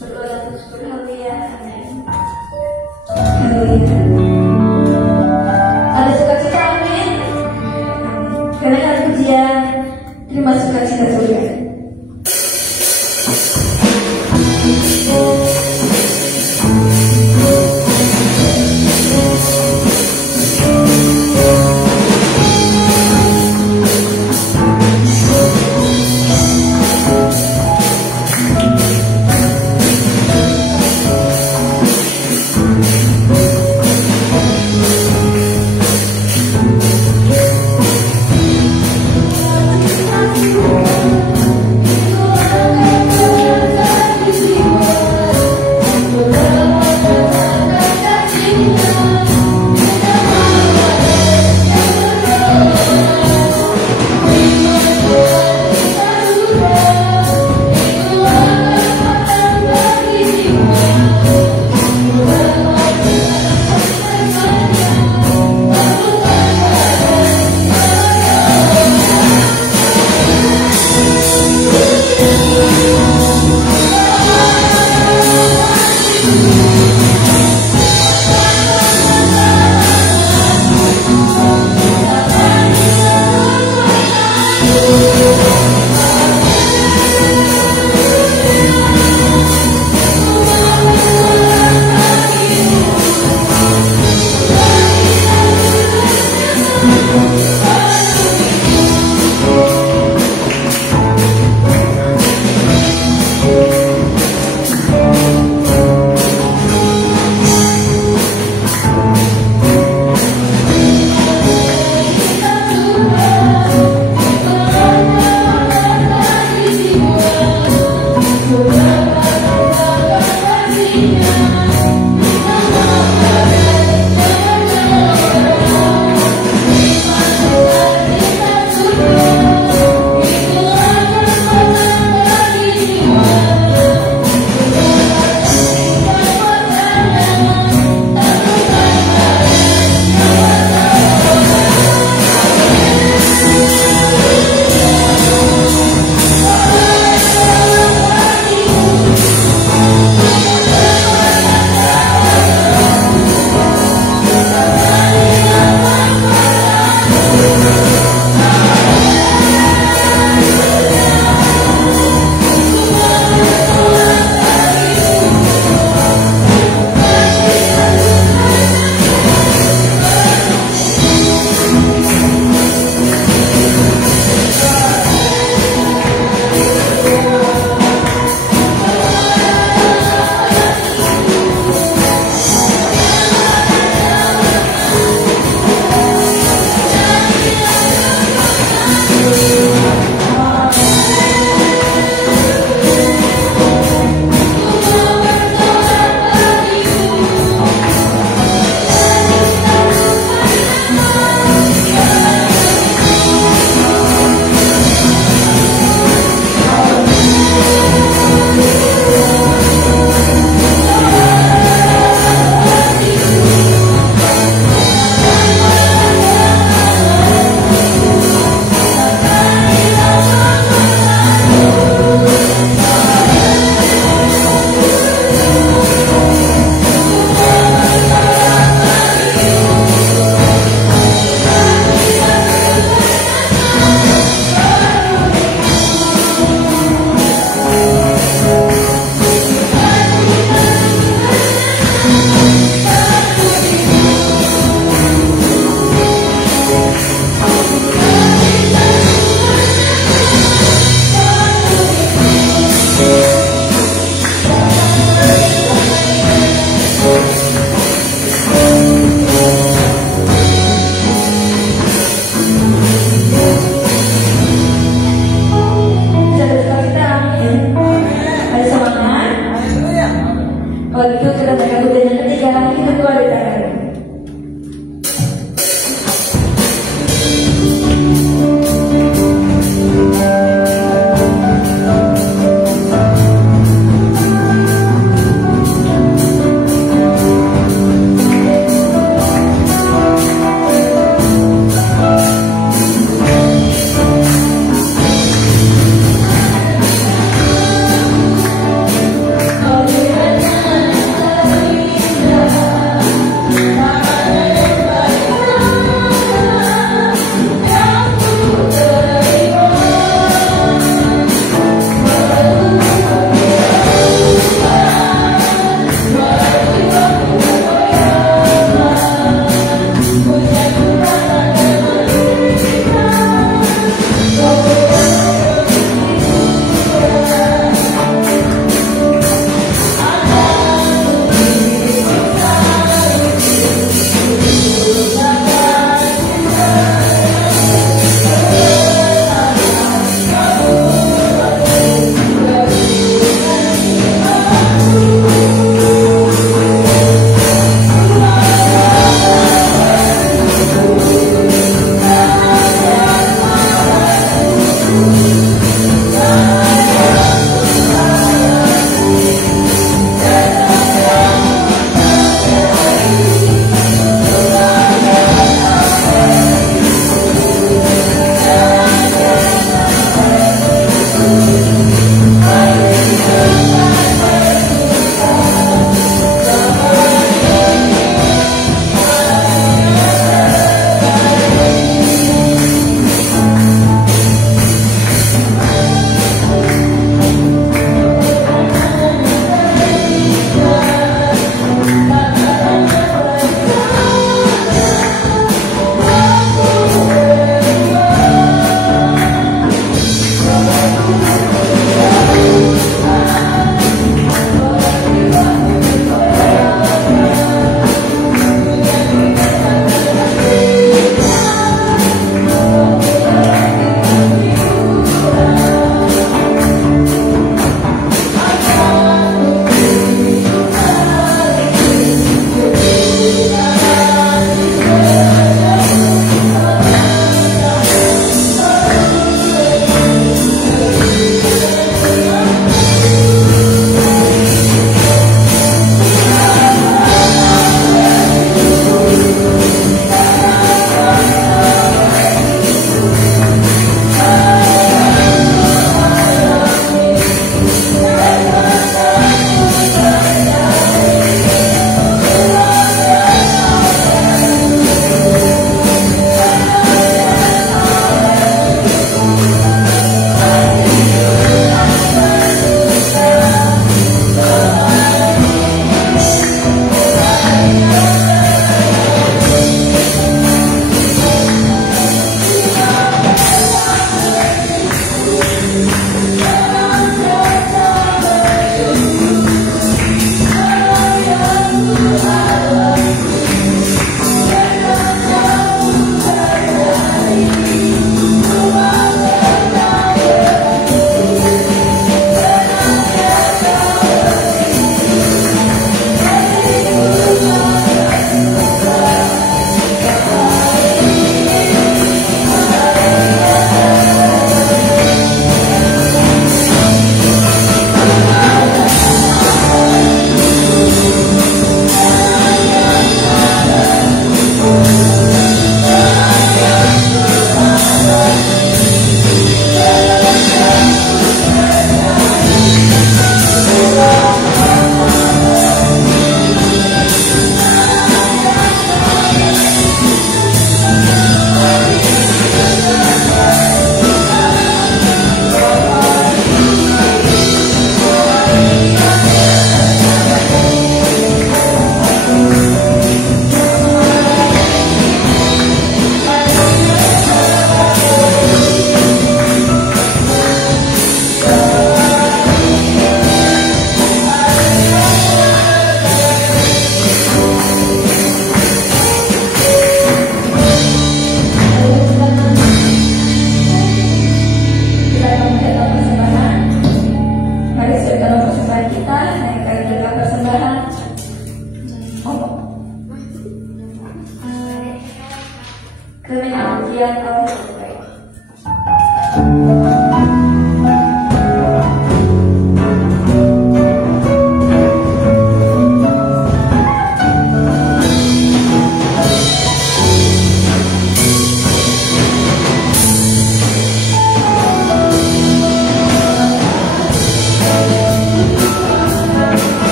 berdoa dan bersyukur. Haleluya. Amin. Haleluya. Ada sukacita, amin. Karena ada pujian, terima sukacita surga.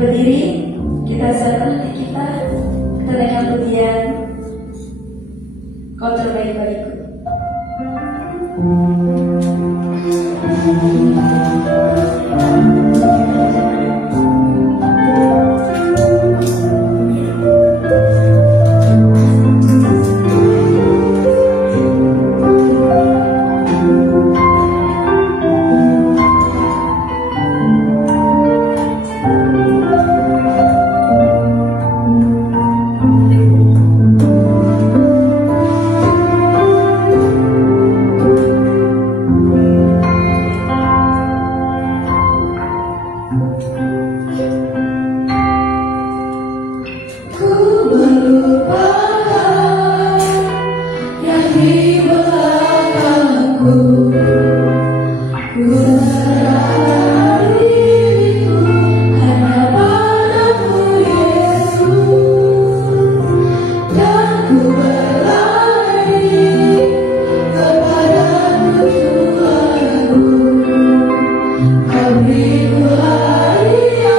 berdiri, kita siapkan hati kita naikkan pujian Kau terbaik bagiku. Kau beri ku hari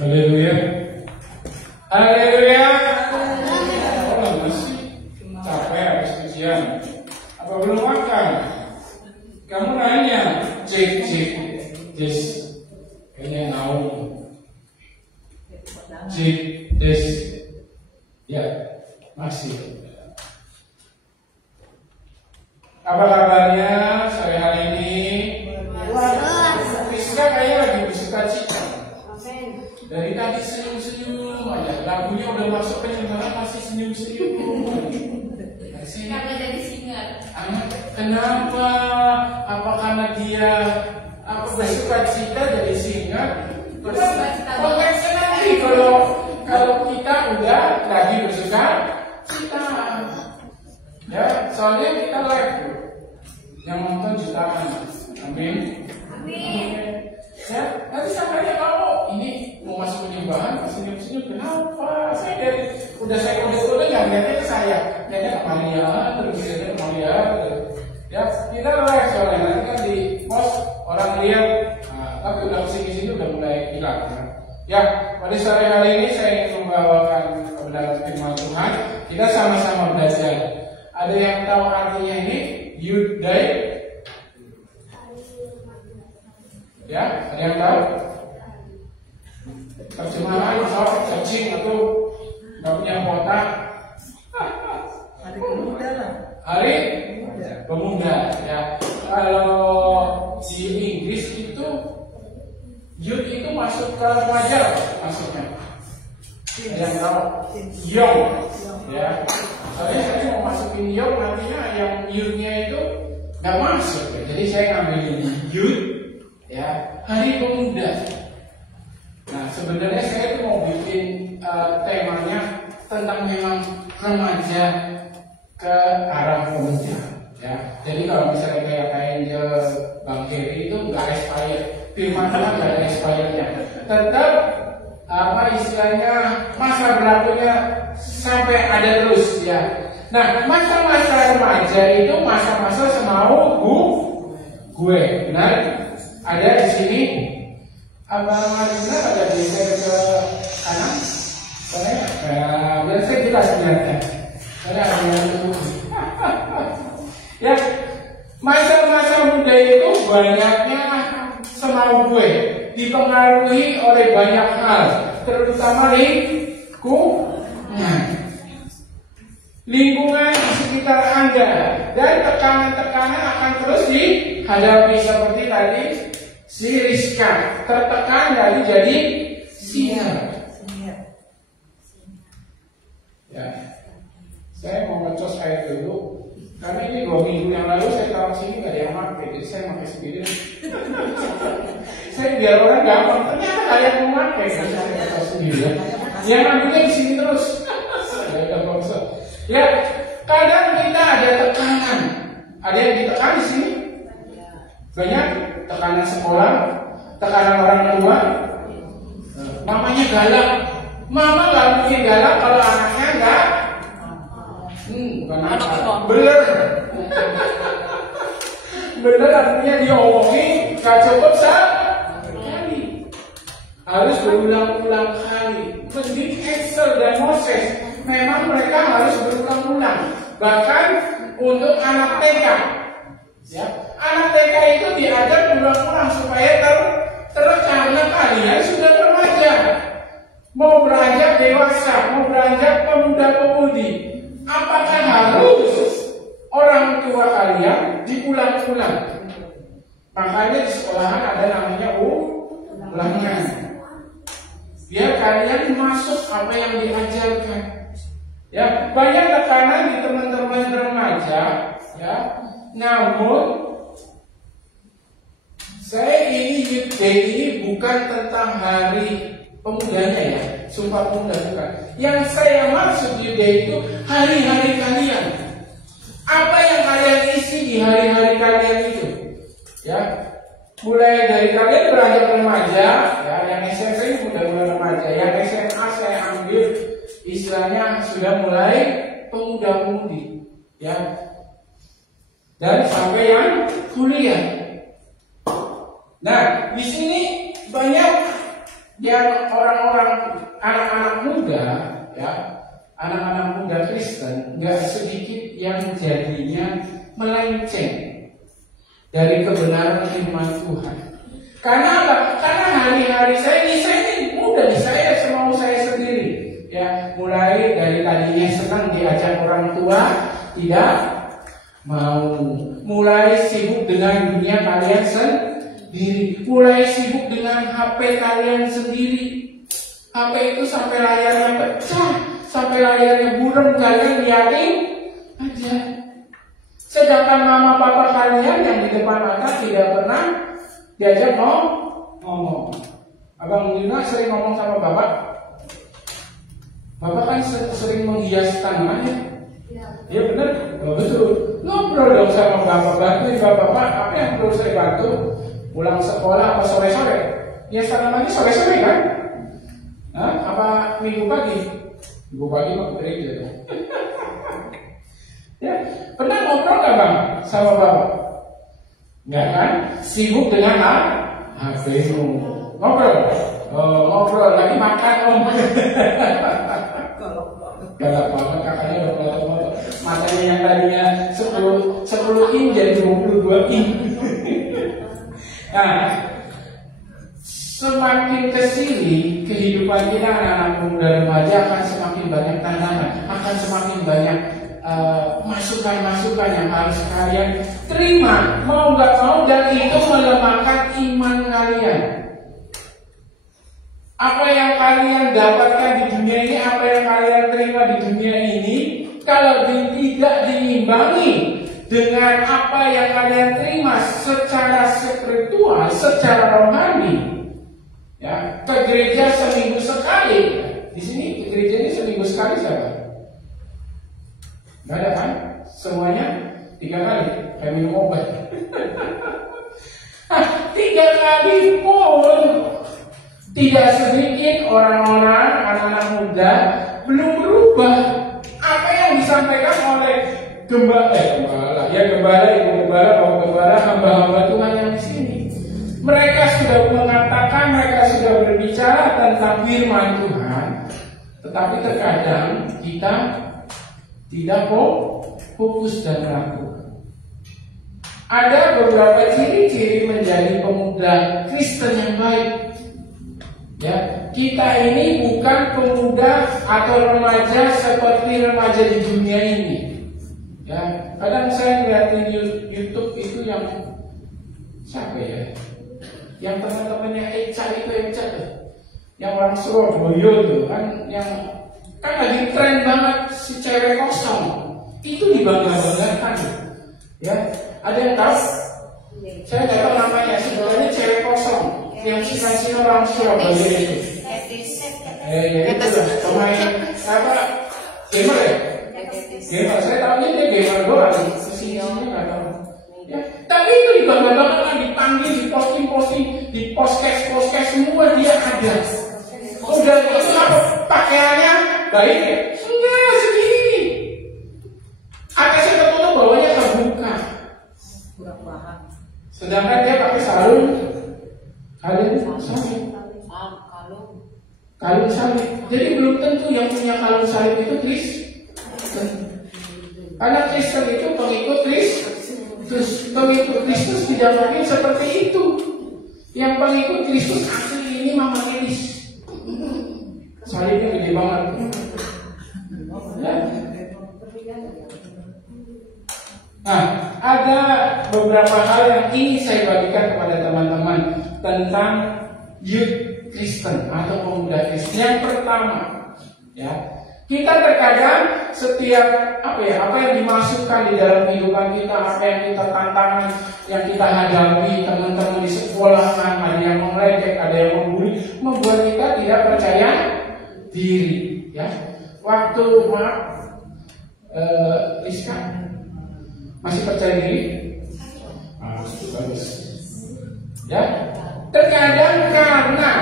Haleluya. Haleluya. Des. Ya, masih. Apa kabarnya sore hari ini? Rizka kayaknya lagi bersuka cita. Dari tadi senyum-senyum aja. Lagunya udah masuk penyemangat masih senyum-senyum. Karena jadi singa. Kenapa? Apa karena dia bersuka cita jadi singa? Konteksnya nanti kalau kita udah lagi bersuka cita. Ya, soalnya kita live yang nonton jutaan. Amin. Ya, nanti sampainya kamu ini mau masuk penyembahan, senyum-senyum. Kenapa? Saya kode-kode nggak lihatnya ke saya, lihatnya ke Maria, terus lihatnya ke Maria. Ya, kita live soalnya nanti kan di post orang lihat. Nah, tapi udah kesini-sini udah mulai hilang. Ya, pada sore hari ini saya ingin membawakan kebenaran firman Tuhan. Kita sama-sama belajar. Ada yang tahu artinya ini? Youth Day? Ya, ada yang tahu? Terjemahan atau searching atau nggak punya kuota? Hari Pemuda lah. Hari Pemuda. Ya, kalau di Inggris itu youth itu masuk ke remaja masuknya. Ada yang tahu? Young. Ya. Soalnya saya mau masukin young nantinya yang youth-nya itu nggak masuk. Ya. Jadi saya ngambil youth. Ya, Hari Pemuda. Nah, sebenarnya saya tuh mau bikin temanya tentang memang remaja ke arah pemuda. Ya, jadi kalau misalnya kayak Angel, Bang Heri itu nggak expired, firman Tuhan nggak ada expirednya. Tetap apa istilahnya masa berlakunya sampai ada terus ya. Nah, masa-masa remaja itu masa-masa semau gue, benar? Ada di sini. Abang Marina ada geser ke kanan. Soalnya, biar saya jelas lihatnya. Soalnya ada yang ya, masa-masa muda itu banyaknya semau gue, dipengaruhi oleh banyak hal, terutama lingkungan di sekitar Anda, dan tekanan-tekanan akan terus dihadapi seperti tadi si Rizka tertekan jadi singa. Ya, saya mau ngecos air dulu karena ini 2 minggu yang lalu saya taruh sini nggak ada yang pakai, jadi saya pakai sendiri. Saya biar orang gampang, ternyata ada yang mau pakai, saya ngecos sendiri. Yang ambilnya di sini terus. Ya, kadang kita ada tekanan. Ada yang ditekan di sini? Banyak tekanan sekolah, tekanan orang tua. Mamanya galak. Mama nggak mungkin galak kalau anaknya nggak. Bukan apa. Bener. Bener artinya diomongin nggak cukup sekali. Harus berulang-ulang kali. Mending Excel dan Moses. Memang mereka harus berulang-ulang. Bahkan untuk anak TK, ya, anak TK itu diajar berulang-ulang supaya karena kalian sudah remaja, mau beranjak dewasa, mau beranjak pemuda-pemudi. Apakah harus orang tua kalian diulang-ulang? Makanya di sekolahan ada namanya ulangan. Biar kalian masuk apa yang diajarkan. Ya, banyak tekanan di teman-teman remaja, ya. Namun saya ini Youth Day ini bukan tentang hari pemudanya ya, Sumpah Pemuda bukan. Yang saya maksud Youth Day itu hari-hari kalian. Apa yang kalian isi di hari-hari kalian itu? Ya, mulai dari kalian beranjak remaja, ya, yang SMP sudah mulai remaja, yang SMA saya ambil istilahnya sudah mulai pemuda-pemudi, ya, dan sampai yang kuliah. Nah, di sini banyak yang orang-orang anak-anak muda, ya, anak-anak muda Kristen, nggak sedikit yang jadinya melenceng dari kebenaran firman Tuhan. Karena apa? Karena hari-hari saya ini muda, saya semau saya tidak mau. Mulai sibuk dengan dunia kalian sendiri, mulai sibuk dengan HP kalian sendiri. HP itu sampai layarnya pecah, sampai layarnya buram, kalian liatin aja. Sedangkan mama papa kalian yang di depan mata tidak pernah diajak ngomong. Abang Yuna sering ngomong sama bapak. Bapak kan sering menghias tanamannya. Iya benar, oh, betul. Ngobrol dong sama bapak, bantuin bapak, apa yang perlu saya bantu? Pulang sekolah apa sore-sore? Hias tanamannya sore-sore kan? Hah? Apa minggu pagi? Minggu pagi mau ke gereja tuh. Ya, pernah ngobrol gak bang sama bapak? Enggak kan? Sibuk dengan HP-mu. Ngobrol, ngobrol lagi makan om. Galak banget kakaknya udah foto-foto. Matanya yang tadinya 10 in jadi 22 in. Nah, semakin kesini kehidupan kita anak-anak muda remaja akan semakin banyak tantangan, akan semakin banyak masukan-masukan yang harus kalian terima, mau nggak mau, dan itu melemahkan iman kalian. Apa yang kalian dapatkan di dunia ini, apa yang kalian terima di dunia ini, kalau tidak diimbangi dengan apa yang kalian terima secara spiritual, secara rohani, ya, ke gereja seminggu sekali. Di sini ke gereja ini seminggu sekali siapa? Gak ada kan? Semuanya 3 kali, kayak minum obat. 3 kali pun tidak sedikit orang-orang, anak-anak muda belum berubah. Apa yang disampaikan oleh gembala, ibu gembala, bapak gembala, hamba-hamba Tuhan yang di sini. Mereka sudah mengatakan, mereka sudah berbicara tentang firman Tuhan, tetapi terkadang kita tidak fokus dan melakukan. Ada beberapa ciri-ciri menjadi pemuda Kristen yang baik. Ya, kita ini bukan pemuda atau remaja seperti remaja di dunia ini. Ya, kadang saya ngeliatin YouTube itu yang siapa ya? Yang teman-temannya Eca itu yang orang Surabaya tuh kan, yang kan lagi tren banget si cewek kosong. Itu dibangga-banggakan. Ya, ada yang tahu? Saya nggak tahu namanya. Sebenarnya cewek kosong yang si orang Surabaya itu. Itu pemain apa? Gamer ya? Gamer. Saya tahunya dia gamer doang. Sisi-sisinya nggak tahu. Ya, tapi itu dibangga-banggakan, dipanggil, diposting, di podcast semua dia ada. Udah itu apa? Pakaiannya baik ya? Enggak, segini. Atasnya tertutup, bawahnya terbuka. Kurang paham. Sedangkan dia pakai sarung kalung salib. Jadi belum tentu yang punya kalung salib itu Kristen. Karena Kristen itu pengikut Kristus tidak mungkin seperti itu. Yang pengikut Kristus asli ini Mama Elis. Salibnya gede banget. Ya. Nah, ada beberapa hal yang ingin saya bagikan kepada teman-teman tentang youth Kristen atau pemuda Kristen. Yang pertama, ya, kita terkadang setiap apa yang dimasukkan di dalam kehidupan kita, apa yang kita tantangan, yang kita hadapi, teman-teman di sekolahan, ada yang mengledek, ada yang membuli, membuat kita tidak percaya diri. Ya, waktu Rizka masih percaya diri? Bagus. Ya, terkadang karena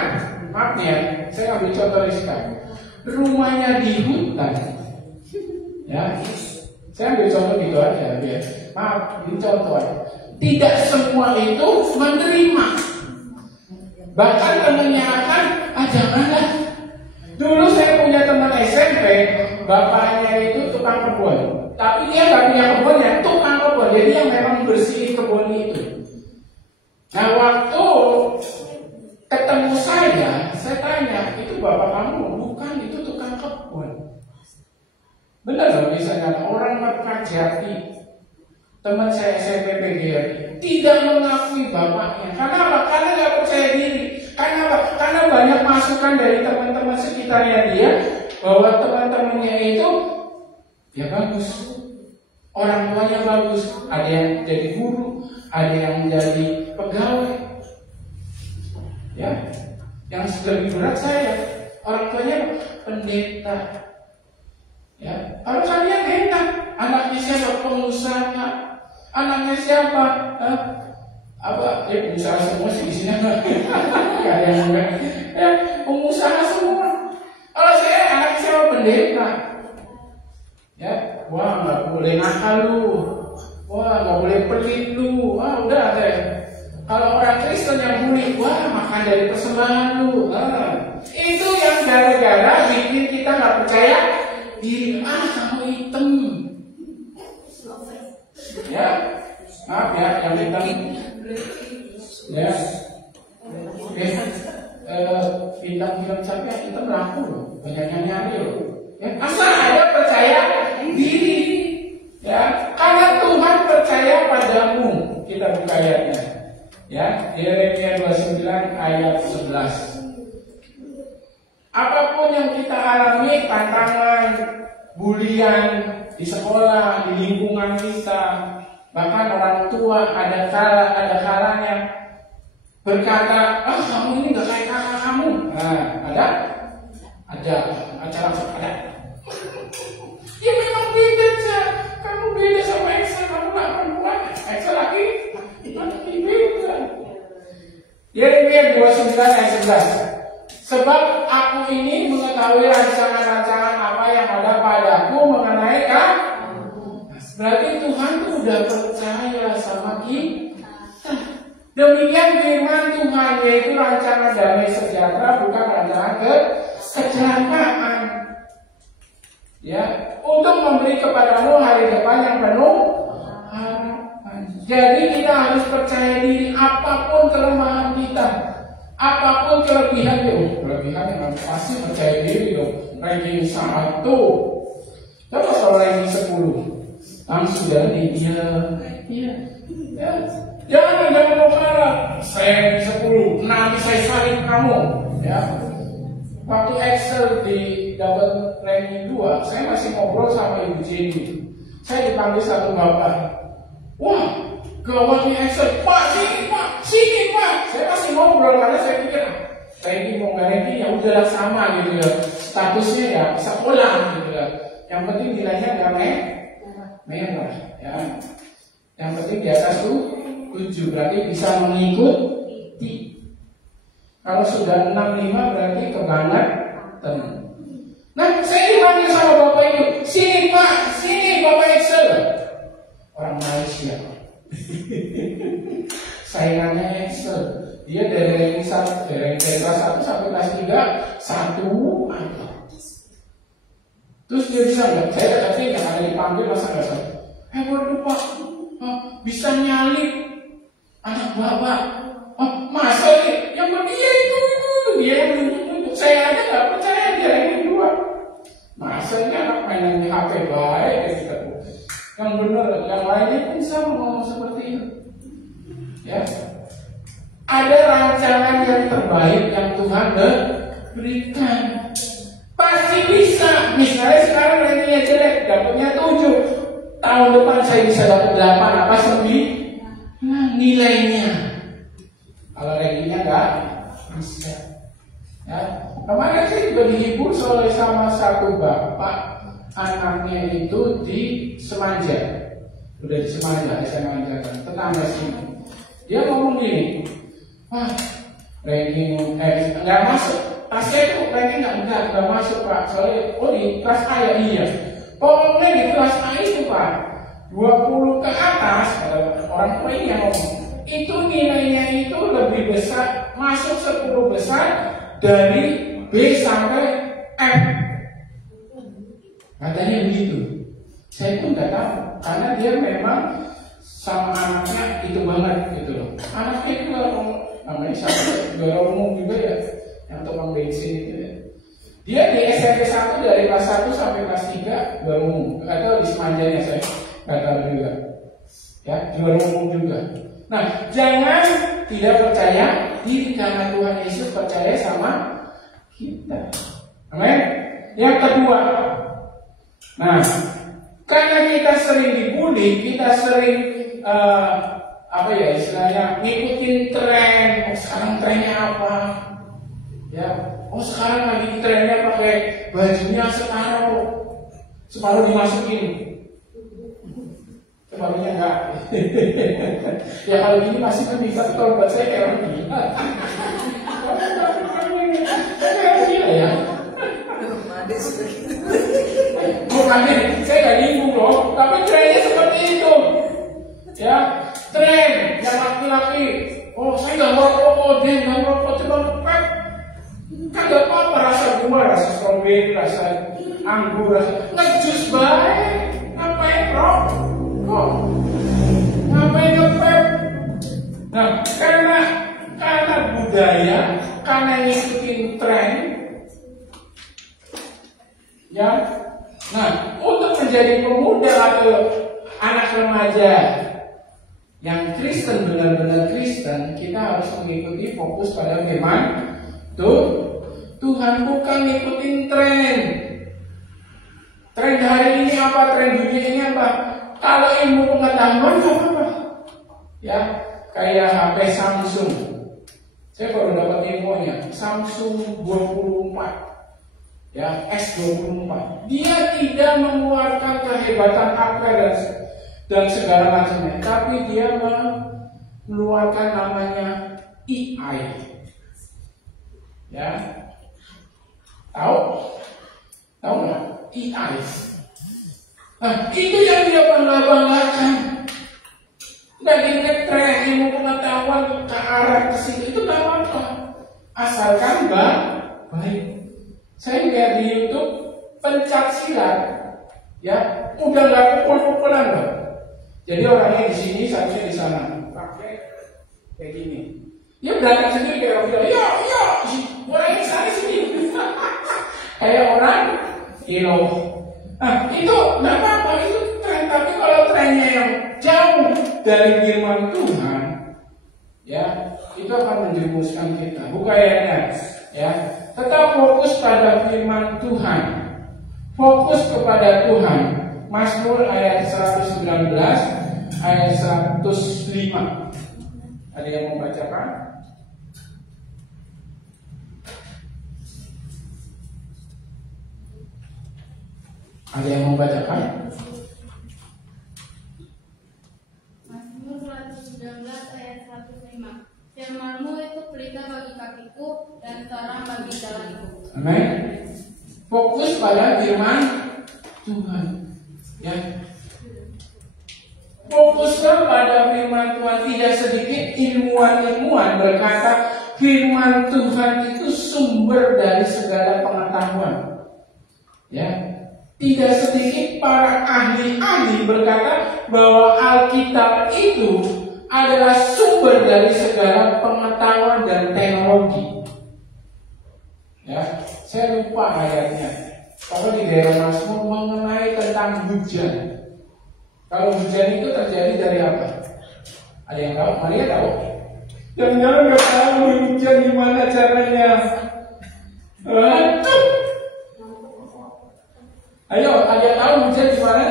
maaf ya, saya ambil contoh Rizka, rumahnya di hutan. Ya, saya ambil contoh gitu aja, biar maaf, ini contoh aja. Tidak semua itu menerima. Bahkan temennya akan, janganlah. Dulu saya punya teman SMP, bapaknya itu tukang kebun. Tapi dia nggak punya kebun ya, tukang kebun. Jadi yang memang bersihin kebun itu. Nah, waktu ketemu saya tanya, itu bapak kamu? Bukan, itu tukang kebun. Benar loh, misalnya orang Merkajati, teman saya SMP PGRI, tidak mengakui bapaknya. Karena apa? Karena nggak percaya diri. Karena apa? Karena banyak masukan dari teman-teman sekitarnya dia bahwa teman-temannya itu ya bagus, orang tuanya bagus, ada yang jadi guru, ada yang jadi pegawai. Ya, yang lebih berat saya, orang tuanya pendeta. Ya, kalau kalian enak, anaknya siapa? Pengusaha, anaknya siapa? Pengusaha semua sih di sini nggak ada yang enggak. Ya, pengusaha semua. Kalau saya anaknya siapa? Pendeta. Ya, wah nggak boleh nakal lu, wah nggak boleh pelit lu, wah udah deh. Kalau orang Kristen yang bully, wah makan dari persembahan lu. Itu yang gara-gara bikin kita nggak percaya diri. Kamu hitam. Ya, maaf ya yang hitam. Ya, oke. Bintang film siapa? Hitam laku loh, banyak yang nyari loh. Ya, asal ada percaya diri. Ya, karena Tuhan percaya padamu. Kita buka ayatnya. Ya, Yeremia 29 ayat 11. Apapun yang kita alami, tantangan, bulian di sekolah, di lingkungan kita, bahkan orang tua ada kalanya berkata, kamu ini nggak kayak kakak kamu. Ada acara ada. Ya memang beda aja. Kamu beda sama Excel, kamu nggak perempuan. Excel lagi beda. Yeremia 29 ayat 11. Sebab aku ini mengetahui rancangan-rancangan apa yang ada padaku mengenai kamu. Berarti Tuhan tuh udah percaya sama kita. Demikian firman Tuhan, yaitu rancangan damai sejahtera, bukan rancangan kecelakaan. Ya, untuk memberi kepadamu hari depan yang penuh harapan. Jadi kita harus percaya diri apapun kelemahan kita, apapun kelebihannya. Kelebihannya pasti percaya diri dong. Ranking 1. Coba kalau ranking 10, langsung jadi dia. Iya. Ya. Jangan marah. Saya 10, nanti saya salib kamu. Ya. Waktu Excel dapat ranking 2, saya masih ngobrol sama Ibu Jenny. Saya dipanggil satu bapak. Wah, gawatnya Excel. Pak, sini Pak. Saya masih ngobrol karena saya pikir ranking mau nggak ranking ya udahlah sama gitu ya. Statusnya ya sekolah gitu ya. Yang penting nilainya nggak merah. Ya. Yang penting di atas tuh 7 berarti bisa mengikuti. Kalau sudah 65 berarti kebangetan. Nah, saya dipanggil sama bapak itu. Sini Pak, sini Bapak Excel. Orang Malaysia. Saingannya Excel. Dia dari kelas 1 sampai kelas 3 1 aja. Terus dia bisa nggak? Saya katanya jangan ada dipanggil masa nggak salah. Waduh Pak, bisa nyalip anak bapak. Masa ini? Yang dia itu dia yang nunjuk. Saya aja nggak percaya dia yang kedua. Masa ini anak mainan HP baik gitu. Yang benar, yang lainnya pun sama ngomong seperti itu. Ya, ada rancangan yang terbaik yang Tuhan berikan. Pasti bisa. Misalnya sekarang rankingnya jelek, dapatnya 7. Tahun depan saya bisa dapat 8 apa 9. Nah, nilainya. Kalau rankingnya nggak bisa. Ya, kemarin saya juga dihibur sama satu bapak, anaknya itu di Semanja, udah di Semanja, SMA kan, tetangga sini. Dia ngomong gini, ranking nggak masuk. Tasnya itu ranking nggak masuk Pak. Soalnya di kelas A ya iya. Pokoknya di kelas A itu Pak 20 ke atas, orang tua ini yang ngomong, itu nilainya itu lebih besar, masuk 10 besar dari B sampai F. Katanya begitu. Saya pun nggak tahu, karena dia memang sama anaknya itu banget gitu loh. Anaknya itu namanya siapa? Juara umum juga ya, yang tukang bensin itu ya. Dia di SMP 1 dari kelas 1 sampai kelas 3 juara umum. Atau di semanjanya saya nggak tahu juga. Ya, juara umum juga. Nah, jangan tidak percaya diri karena Tuhan Yesus percaya sama kita. Amin. Yang kedua, nah, karena kita sering dibully, kita sering apa ya istilahnya ngikutin tren. Oh, sekarang trennya apa? Ya, oh sekarang lagi trennya pakai bajunya separuh dimasukin. Separuhnya enggak. Ya kalau gini masih kan bisa, kalau buat saya kayak orang gila. Kayak gila ya. Bukan, saya gak nyinggung loh, tapi trennya seperti itu. Ya, tren yang laki-laki. Oh saya gak merokok, dia gak merokok, coba ngepet. Kan gak apa-apa, rasa gula, rasa stroberi, rasa anggur, rasa ngejus baik. Ngapain rokok? Ngapain ngepet? Nah, karena budaya, karena ngikutin tren, ya. Nah, untuk menjadi pemuda atau anak remaja yang Kristen, benar-benar Kristen, kita harus mengikuti fokus pada firman Tuhan, bukan ngikutin tren. Tren hari ini apa? Tren dunia ini apa? Kalau ilmu pengetahuan apa? Ya, kayak HP Samsung. Saya baru dapat infonya, Samsung 24. Ya, S24. Dia tidak mengeluarkan kehebatan hardware dan segala macamnya, tapi dia mengeluarkan namanya AI. Ya, tahu nggak? AI. Nah, itu yang dia bangga-banggakan. Dari ngetren ilmu pengetahuan ke arah ke situ itu nggak apa-apa, asalkan baik. Saya lihat di YouTube pencak silat, ya udah nggak pukul-pukulan loh. Jadi orangnya di sini, satunya di sana, pakai kayak gini. Dia berangkat sendiri kayak orang bilang, ya, orangnya sana sini, kayak orang kilo. Nah itu nggak apa-apa, itu tren. Tapi kalau trennya yang jauh dari firman Tuhan, ya itu akan menjerumuskan kita. Buka ayatnya, ya. Tetap fokus pada firman Tuhan. Fokus kepada Tuhan. Mazmur ayat 119, ayat 105. Ada yang membacakan? Ada yang membacakan? Mazmur 119 ayat 105. Firman-Mu itu pelita bagi kakiku dan terang bagi jalanku. Amin. Fokus pada firman Tuhan. Ya. Fokuslah pada firman Tuhan. Tidak sedikit ilmuwan berkata firman Tuhan itu sumber dari segala pengetahuan. Ya. Tidak sedikit para ahli-ahli berkata bahwa Alkitab itu adalah sumber dari segala pengetahuan dan teknologi. Ya, saya lupa ayatnya. Kalau di daerah Mazmur mengenai tentang hujan. Kalau hujan itu terjadi dari apa? Ada yang tahu? Maria tahu? Jangan-jangan nggak tahu hujan gimana caranya. Ayo, ada yang tahu hujan gimana?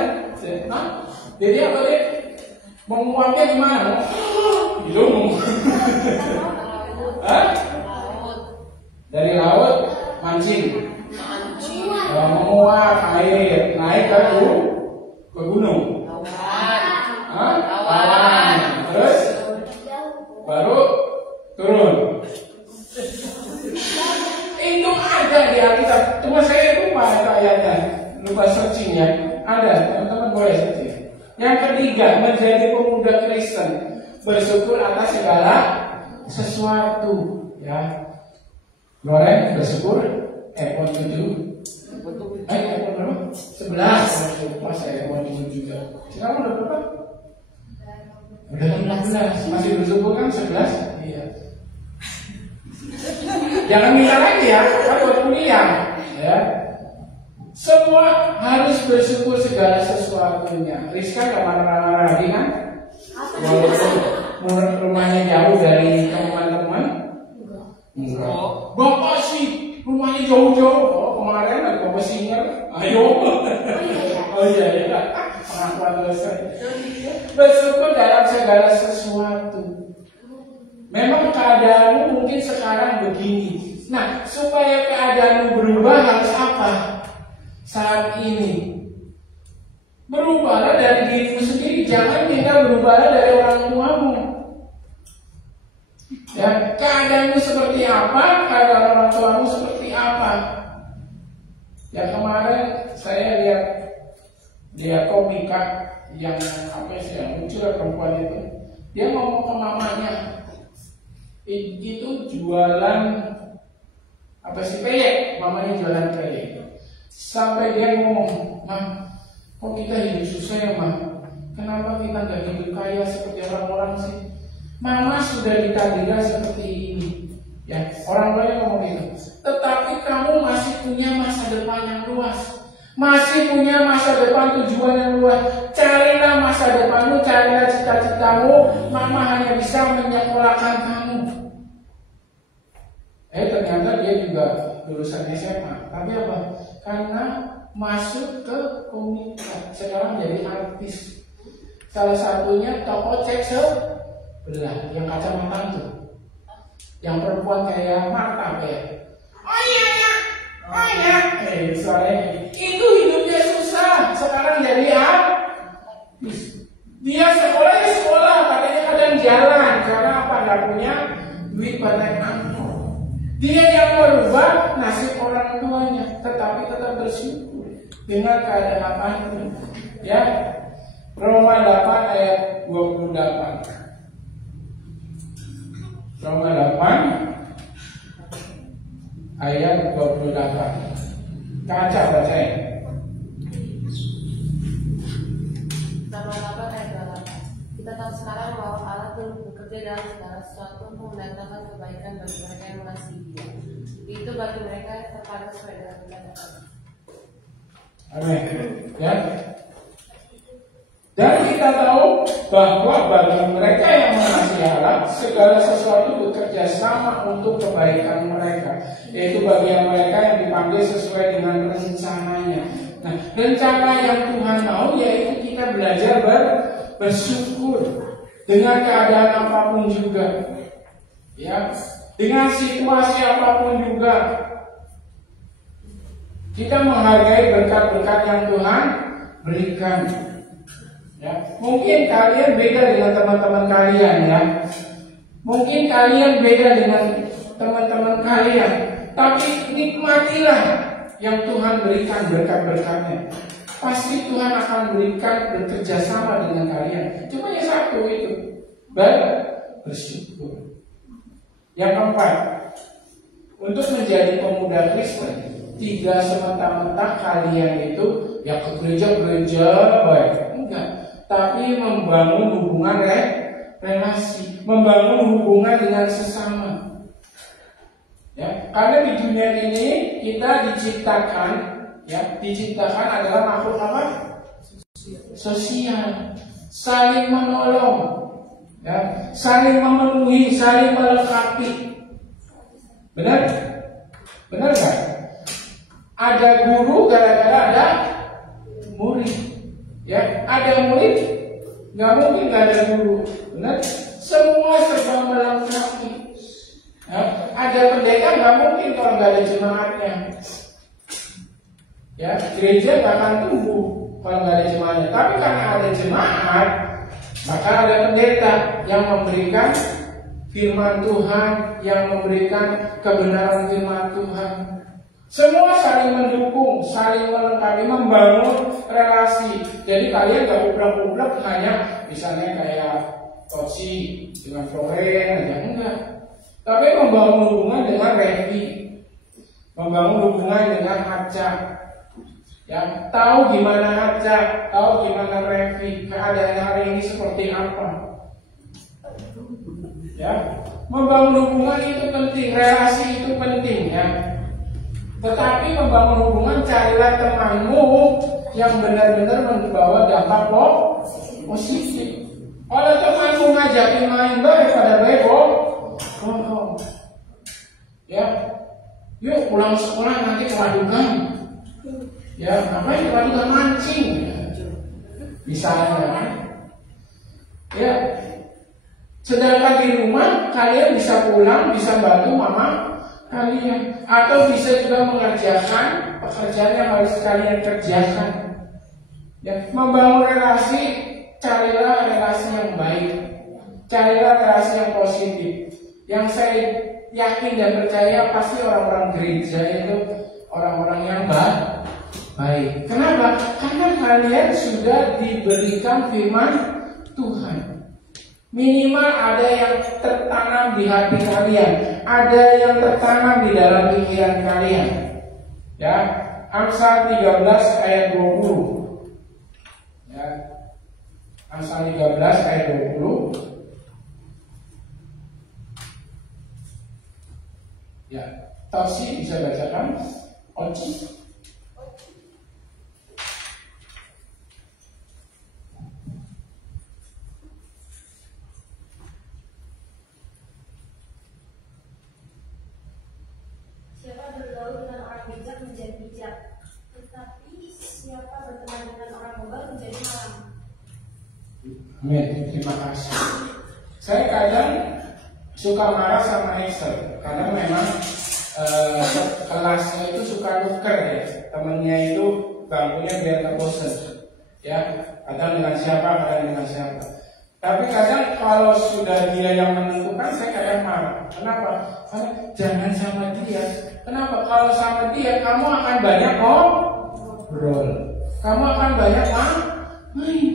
Jadi apa deh? Menguapnya gimana? Itu dari laut mancing. Menguap air naik ke gunung. Awan. Terus baru turun. Itu ada di Alkitab. Cuma saya lupa ayatnya. Lupa searching ya. Ada, teman-teman boleh searching. Yang ketiga, menjadi pemuda Kristen, bersyukur atas segala sesuatu. Ya, Loren bersyukur. iPhone 7. iPhone berapa? 11. Lupa saya iPhone 7 juga. Sekarang udah berapa? Udah 16. Masih bersyukur kan 11? Iya. Jangan minta lagi ya, kan buat kuliah. Ya. Ya, semua harus bersyukur segala sesuatunya. Rizka gak marah-marah lagi kan? Walaupun rumahnya jauh dari teman-teman. Enggak. Bapak sih rumahnya jauh-jauh. Oh, kemarin ada Bapak Singer. Ayo. Oh iya ya. Pengakuan dosa. Bersyukur dalam segala sesuatu. Memang keadaanmu mungkin sekarang begini. Nah, supaya keadaanmu berubah harus apa? Saat ini berubahlah dari dirimu sendiri. Jangan minta berubahlah dari orang tuamu. Ya, keadaanmu seperti apa, keadaan orang tuamu seperti apa. Ya, kemarin saya lihat komika yang apa sih yang lucu lah perempuan itu. Dia ngomong ke mamanya, itu jualan apa sih, peyek. Mamanya jualan peyek. Sampai dia ngomong, "Mah, kok kita hidup susah ya, Mah? Kenapa kita nggak hidup kaya seperti orang-orang sih? Mama sudah ditakdirkan seperti ini." Ya, orang tuanya ngomong itu. Tetapi kamu masih punya masa depan yang luas. Masih punya masa depan, tujuan yang luas. Carilah masa depanmu, carilah cita-citamu. Mama hanya bisa menyekolahkan kamu. Ternyata dia juga lulusan SMA. Tapi apa? Karena masuk ke komunitas, sekarang jadi artis. Salah satunya tokoh cek sebelah yang kacamata itu, yang perempuan kayak Marta kayak. Oh iya, oh iya. Soalnya itu hidupnya susah. Sekarang jadi artis. Dia sekolah, katanya kadang jalan karena apa? Nggak punya duit buat naik angkot. Dia yang merubah nasib orang tuanya, tetapi tetap bersyukur dengan keadaan apa itu. Ya, Roma 8 ayat 28. Roma 8 ayat 28. Kaca bacanya. Roma 8 ayat 28. Kita tahu sekarang bahwa Allah turut bekerja dalam segala sesuatu untuk mendatangkan kebaikan bagi mereka yang mengasihi Dia. Itu bagi mereka yang terpanggil sesuai dengan rencana. Amin. Ya. Dan kita tahu bahwa bagi mereka yang mengasihi Allah, segala sesuatu bekerja sama untuk kebaikan mereka, yaitu bagi mereka yang dipanggil sesuai dengan rencananya. Nah, rencana yang Tuhan mau yaitu kita belajar bersyukur dengan keadaan apapun juga, ya, dengan situasi apapun juga. Kita menghargai berkat-berkat yang Tuhan berikan. Ya, mungkin kalian beda dengan teman-teman kalian, ya. Mungkin kalian beda dengan teman-teman kalian, tapi nikmatilah yang Tuhan berikan berkat-berkatnya. Pasti Tuhan akan berikan bekerja sama dengan kalian. Cuma yang satu itu, bersyukur. Yang keempat, untuk menjadi pemuda Kristen, tidak semata-mata kalian itu ya ke gereja-gereja baik, enggak. Tapi membangun hubungan relasi, membangun hubungan dengan sesama. Ya, karena di dunia ini kita diciptakan adalah makhluk apa? Sosial, saling menolong, ya, saling memenuhi, saling melengkapi. Benar? Benar nggak? Ada guru gara-gara ada murid, ya. Ada murid, nggak mungkin nggak ada guru. Benar? Semua serba melengkapi. Ya, ada pendeta nggak mungkin kalau nggak ada jemaatnya. Ya, gereja nggak akan tumbuh kalau nggak ada jemaatnya. Tapi karena ada jemaat, maka ada pendeta yang memberikan firman Tuhan, yang memberikan kebenaran firman Tuhan. Semua saling mendukung, saling melengkapi, membangun relasi. Jadi kalian nggak ublak-ublak hanya misalnya kayak Toci dengan Floren aja, enggak. Tapi membangun hubungan dengan Revi, membangun hubungan dengan Haca. Ya, tahu gimana Haca, tahu gimana Revi, keadaan hari ini seperti apa. Ya, membangun hubungan itu penting, relasi itu penting, ya. Tetapi membangun hubungan, carilah temanmu yang benar-benar membawa dampak positif. Kalau temanmu ngajakin main daripada bego, ya, yuk pulang sekolah nanti keladukan. Ya, ngapain keladukan mancing? Misalnya, kan? Ya. Sedangkan di rumah kalian bisa pulang, bisa bantu mama kalian, atau bisa juga mengerjakan pekerjaan yang harus kalian kerjakan. Ya, membangun relasi, carilah relasi yang baik, carilah relasi yang positif. Yang saya yakin dan percaya pasti orang-orang gereja itu orang-orang yang baik. Kenapa? Karena kalian sudah diberikan firman Tuhan. Minimal ada yang tertanam di hati kalian, ada yang tertanam di dalam pikiran kalian. Ya, Amsal 13 ayat 20. Ya, Amsal 13 ayat 20. Ya, Tausi bisa bacakan? Oci. Siapa bergaul dengan orang bijak menjadi bijak, tetapi siapa berteman dengan orang bebal menjadi malang. Amin, terima kasih. Saya kadang suka marah sama Esther karena memang kelasnya itu suka nuker ya, temennya itu bangkunya biar tak bosan. Ya, kadang dengan siapa, kadang dengan siapa. Tapi kadang kalau sudah dia yang menentukan, saya kadang marah. Kenapa? Karena jangan sama dia. Kenapa? Kalau sama dia, kamu akan banyak ngobrol, kamu akan banyak main.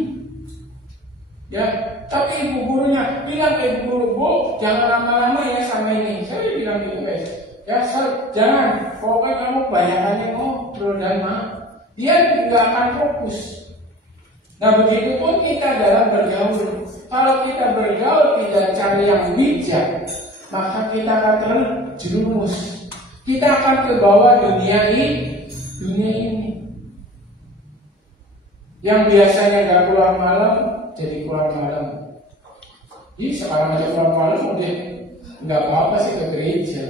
Ya, tapi ibu gurunya bilang ke ibu guru, Bu, jangan lama-lama ya sama ini. Saya bilang gitu guys. Ya, jangan. Pokoknya kamu banyakannya ngobrol dan main. Dia tidak akan fokus. Nah, begitu pun kita dalam bergaul. Kalau kita bergaul tidak cari yang bijak, maka kita akan terjerumus. Kita akan ke bawah dunia ini. Yang biasanya gak keluar malam, jadi keluar malam. Jadi sekarang aja keluar malam udah nggak apa-apa sih ke gereja.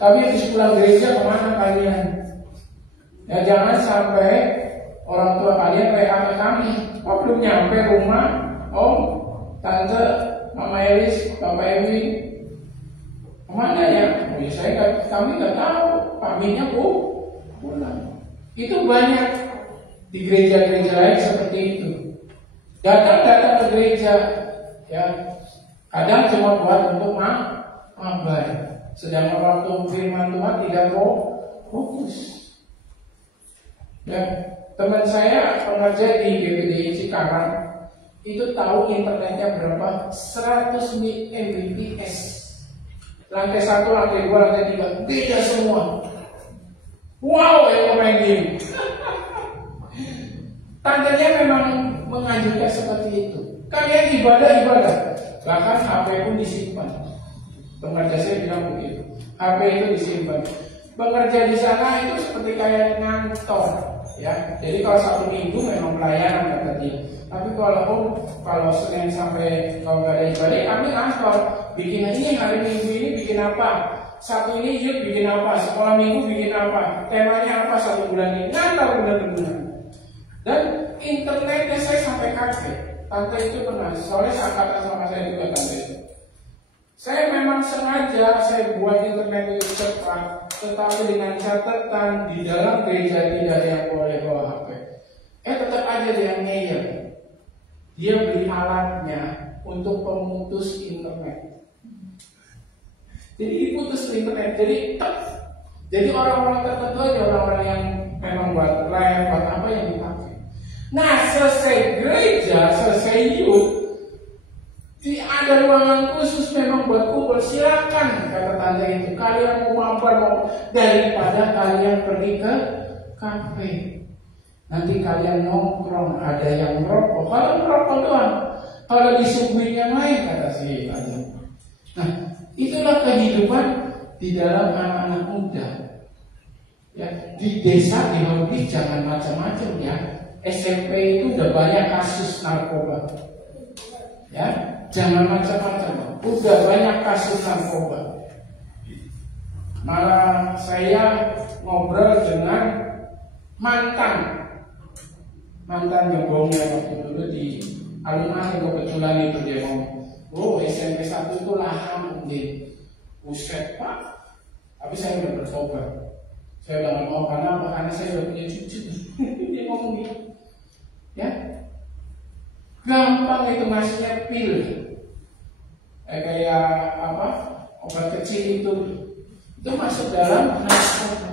Tapi habis pulang gereja kemana kalian? Ya jangan sampai orang tua kalian WA ke kami. Oh belum nyampe rumah, Om, Tante, Mama Elis, Bapak Ewi, kemana ya? Oh, kami nggak tahu. Pamitnya pulang. Itu banyak di gereja-gereja lain seperti itu. Datang ke gereja, ya kadang cuma buat untuk mabar. Sedangkan waktu firman Tuhan tidak fokus. Ya, teman saya pengerja di GPDI Cikarang itu tahu internetnya berapa? 100 Mbps. Lantai 1, lantai 2, lantai 3 beda semua. Wow, yang main game. Tandanya memang menganjurkan seperti itu. Kalian ibadah, bahkan HP pun disimpan. Pengerja saya bilang begitu. HP itu disimpan. Bekerja di sana itu seperti kayak ngantor, ya. Jadi kalau Sabtu Minggu memang pelayanan kata dia. Tapi kalau Senin sampai kalau nggak ada ibadah, kami ngantor. Bikin ini hari Minggu ini bikin apa? Sabtu ini yuk bikin apa? Sekolah Minggu bikin apa? Temanya apa satu bulan ini? Ngantor bulan-bulan. Dan internetnya saya sampai kaget. Tante itu pernah, soalnya angkatan sama saya juga tante itu. Saya memang sengaja saya buat internet itu cepat, tetapi dengan catatan di dalam gereja tidak ada yang boleh bawa HP. Tetap aja dia yang ngeyel. Dia beli alatnya untuk pemutus internet. Jadi diputus internet. Jadi orang-orang tertentu aja, orang-orang yang memang buat live, buat apa yang dipakai. Nah, selesai gereja, selesai youth, ada ruangan khusus memang buat kumpul. Silakan, kata tante itu. Kalian mau mampir daripada kalian pergi ke kafe. Nanti kalian nongkrong, ada yang merokok. Kalau merokok doang, kalau disuguhin yang lain, kata si tante. Nah, itulah kehidupan di dalam anak-anak muda. Ya, di desa di Hobi jangan macam-macam ya. SMP itu udah banyak kasus narkoba. Ya, jangan macam-macam. Udah banyak kasus narkoba. Malah saya ngobrol dengan mantan nyebongnya waktu dulu di alun-alun, kebetulan itu dia ngomong, oh SMP 1 itu laham mungkin. Buset pak, tapi saya udah bertobat. Saya udah gak mau karena saya udah punya cucu. Dia ngomong gitu. Ya, gampang itu ngasihnya pil. Kayak apa? Obat kecil itu masuk dalam narkoba.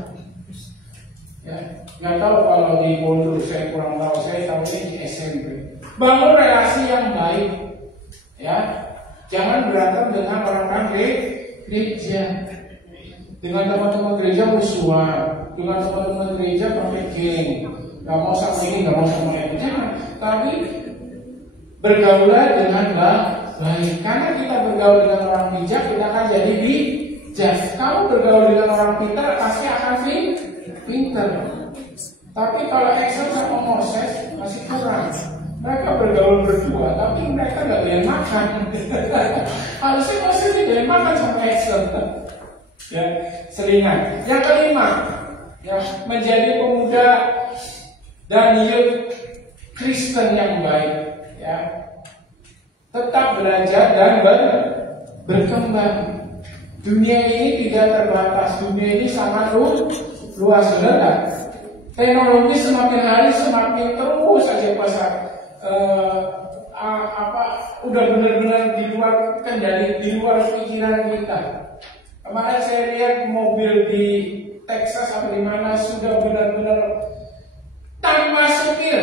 Ya, nggak tahu kalau di Pondok saya kurang tahu. Saya tahunya di SMP. Bangun relasi yang baik. Ya, jangan berantem dengan orang gereja. Dengan teman-teman gereja musuhan, dengan teman-teman gereja pakai geng, nggak mau sama ini, nggak mau sama itu. Jangan, tapi bergaulah dengan baik. Karena kita bergaul dengan orang bijak, kita akan jadi bijak. Kamu bergaul dengan orang pintar, pasti akan pintar. Tapi kalau Excel sama Moses masih kurang. Mereka bergaul berdua, tapi mereka nggak boleh makan. Harusnya Moses tidak makan sama Excel. Ya, selingan. Yang kelima, ya, menjadi pemuda dan youth Kristen yang baik. Ya, tetap belajar dan berkembang. Dunia ini tidak terbatas. Dunia ini sangat luas, benar. Teknologi semakin hari semakin terus saja pasar. Udah benar-benar di luar kendali, di luar pikiran kita. Kemarin saya lihat mobil di Texas atau di mana sudah benar-benar tanpa supir.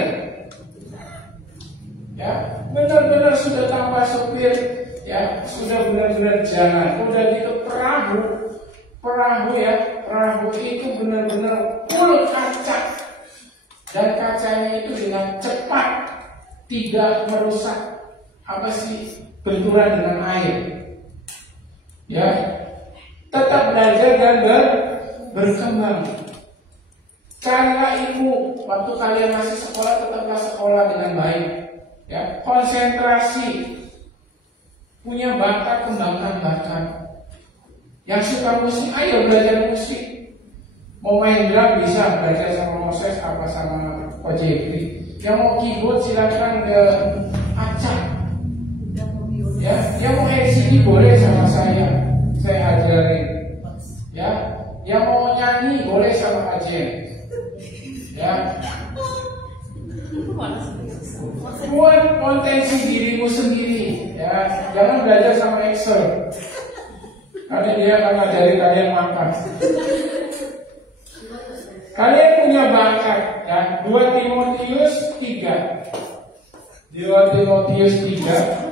Ya, benar-benar sudah tanpa supir. Ya, sudah benar-benar jalan. Udah gitu perahu itu benar-benar full kaca. Dan kacanya itu dengan cepat tidak merusak benturan dengan air. Ya, tetap belajar dan berkembang. Carilah ilmu. Waktu kalian masih sekolah, tetaplah sekolah dengan baik. Ya, konsentrasi. Punya bakat, kembangkan bakat. Yang suka musik, ayo belajar musik. Mau main drum bisa, belajar sama Moses apa sama Coach Jeffrey. Yang mau keyboard silakan ke Acak. Ya, yang mau LCD boleh sama saya ajarin. Ya, yang mau nyanyi boleh sama Ajen. Ya, buat potensi dirimu sendiri. Ya, jangan belajar sama Excel. Karena dia akan ngajari kalian makan. Kalian punya bakat. Ya, 2 Timotius 3. 2 Timotius 3.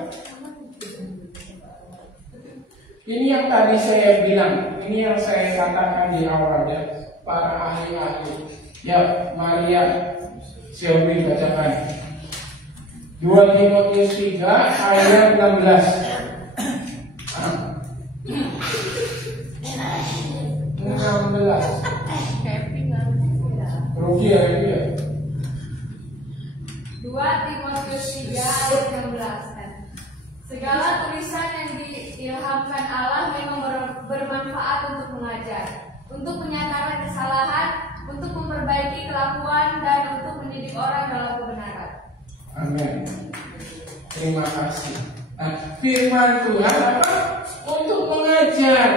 Ini yang tadi saya bilang, ini yang saya katakan di awal ya, para ahli-ahli. Ya, Maria Xiaomi bacakan. 2 Timotius 3 ayat 16. 16. Rugi ya itu ya. 2 Timotius 3 ayat 16. Segala tulisan yang diilhamkan Allah memang bermanfaat untuk mengajar, untuk menyatakan kesalahan, untuk memperbaiki kelakuan, dan untuk mendidik orang dalam kebenaran. Amin. Terima kasih. Nah, firman Tuhan apa? Untuk mengajar.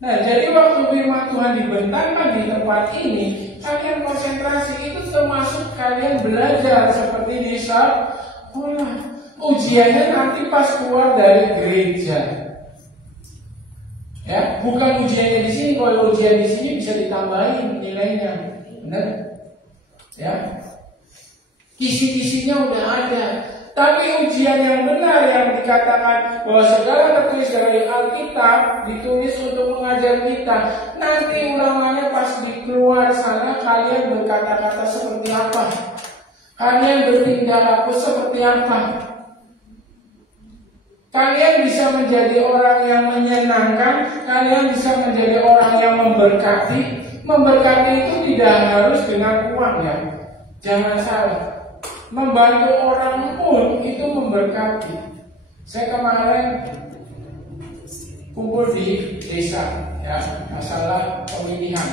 Nah, jadi waktu firman Tuhan dibentangkan di tempat ini, kalian konsentrasi itu termasuk kalian belajar seperti di sekolah. Ujiannya nanti pas keluar dari gereja. Ya, bukan ujiannya di sini. Kalau ujian di sini bisa ditambahin nilainya, benar? Ya, kisi-kisinya udah ada. Tapi ujian yang benar yang dikatakan bahwa segala tertulis dari Alkitab ditulis untuk mengajar kita. Nanti ulangannya pas di keluar sana kalian berkata-kata seperti apa? Kalian bertindak laku seperti apa? Kalian bisa menjadi orang yang menyenangkan, kalian bisa menjadi orang yang memberkati, Memberkati itu tidak harus dengan uang ya. Jangan salah. Membantu orang pun itu memberkati. Saya kemarin kumpul di desa ya, masalah pemilihan.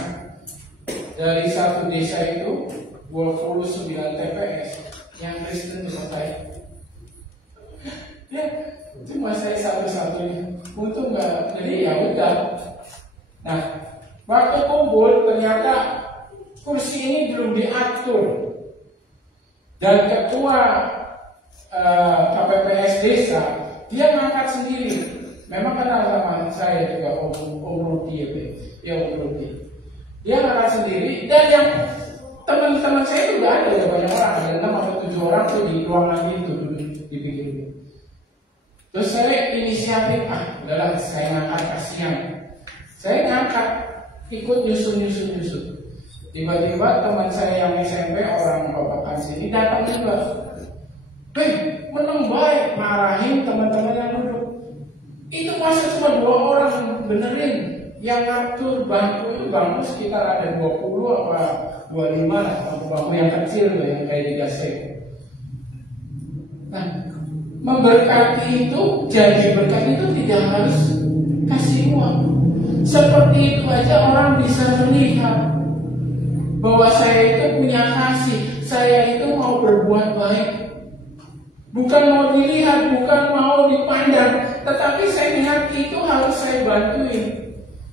Dari satu desa itu 29 TPS yang Kristen selesai. Ya, cuma saya satu-satunya. Untung nggak, jadi ya udah. Nah, waktu kumpul ternyata kursi ini belum diatur. Dan ketua KPPS desa dia ngangkat sendiri. Memang kenal sama saya juga Om Rudi ya, Om Rudi. Dia ngangkat sendiri dan yang teman-teman saya itu nggak ada ya, banyak orang, ada 6 atau 7 orang tuh di ruangan itu dulu dibikin. Terus saya inisiatif, udahlah saya ngangkat, kasihan. Saya ngangkat, ikut nyusun. Tiba-tiba teman saya yang SMP orang Babakan sini datang juga. Menang baik, marahin teman-teman yang duduk. Itu masa cuma 2 orang benerin. Yang ngatur bangku itu bangku sekitar ada 20 apa 25 lah, bangku yang kecil yang kayak di gasek. Nah, memberkati itu, jadi berkat itu tidak harus kasih uang. Seperti itu aja orang bisa melihat bahwa saya itu punya kasih, saya itu mau berbuat baik. Bukan mau dilihat, bukan mau dipandang, tetapi saya lihat itu harus saya bantuin.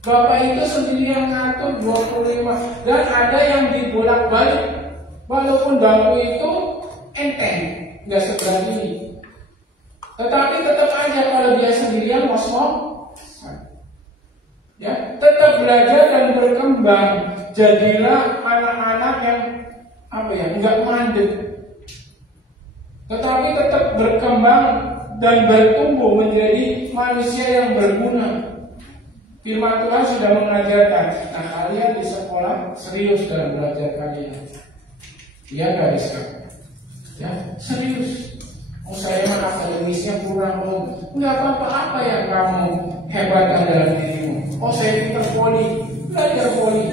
Bapak itu sendiri yang ngatur 25 dan ada yang dibolak-balik. Walaupun bangku itu enteng, nggak seberat ini, tetapi tetap aja kalau dia sendirian ngomong, ya tetap belajar dan berkembang. Jadilah anak-anak yang nggak mandek, tetapi tetap berkembang dan bertumbuh menjadi manusia yang berguna. Firman Tuhan sudah mengajarkan. Nah, kalian di sekolah serius dalam belajar kalian. Iya nggak bisa? Ya serius. Saya mah akademisnya kurang. Nggak apa-apa yang kamu hebatkan dalam dirimu. Saya pintar poli, belajar poli.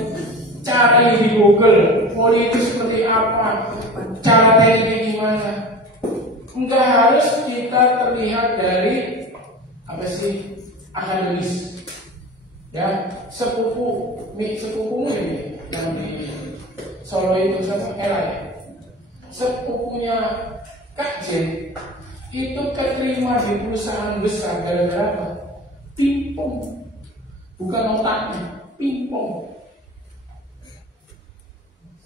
Cari di Google poli itu seperti apa, cara tekniknya gimana. Enggak harus kita terlihat dari akademis. Ya, sepupumu ini yang di Solo itu sama Ella. Sepupunya Kak Jen itu keterima di perusahaan besar gara-gara apa? Pingpong. Bukan otaknya, pingpong.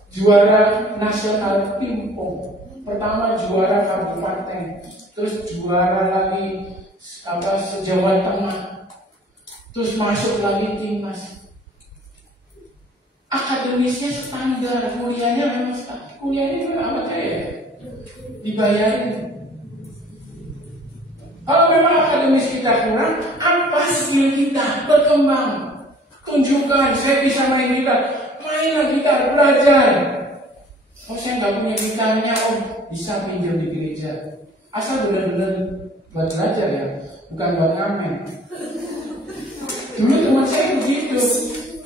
Juara nasional pingpong. Pertama juara kabupaten, terus juara lagi se-Jawa Tengah. Terus masuk lagi timnas. Akademisnya standar, kuliahnya memang standar. Kuliahnya juga apa kayak dibayarin. Kalau memang akademis kita kurang, apa skill kita berkembang? Tunjukkan, saya bisa main gitar. Mainlah gitar, belajar. Saya nggak punya gitarnya, bisa pinjam di gereja. Asal benar-benar buat belajar ya, bukan buat ngamen. Dulu teman saya begitu,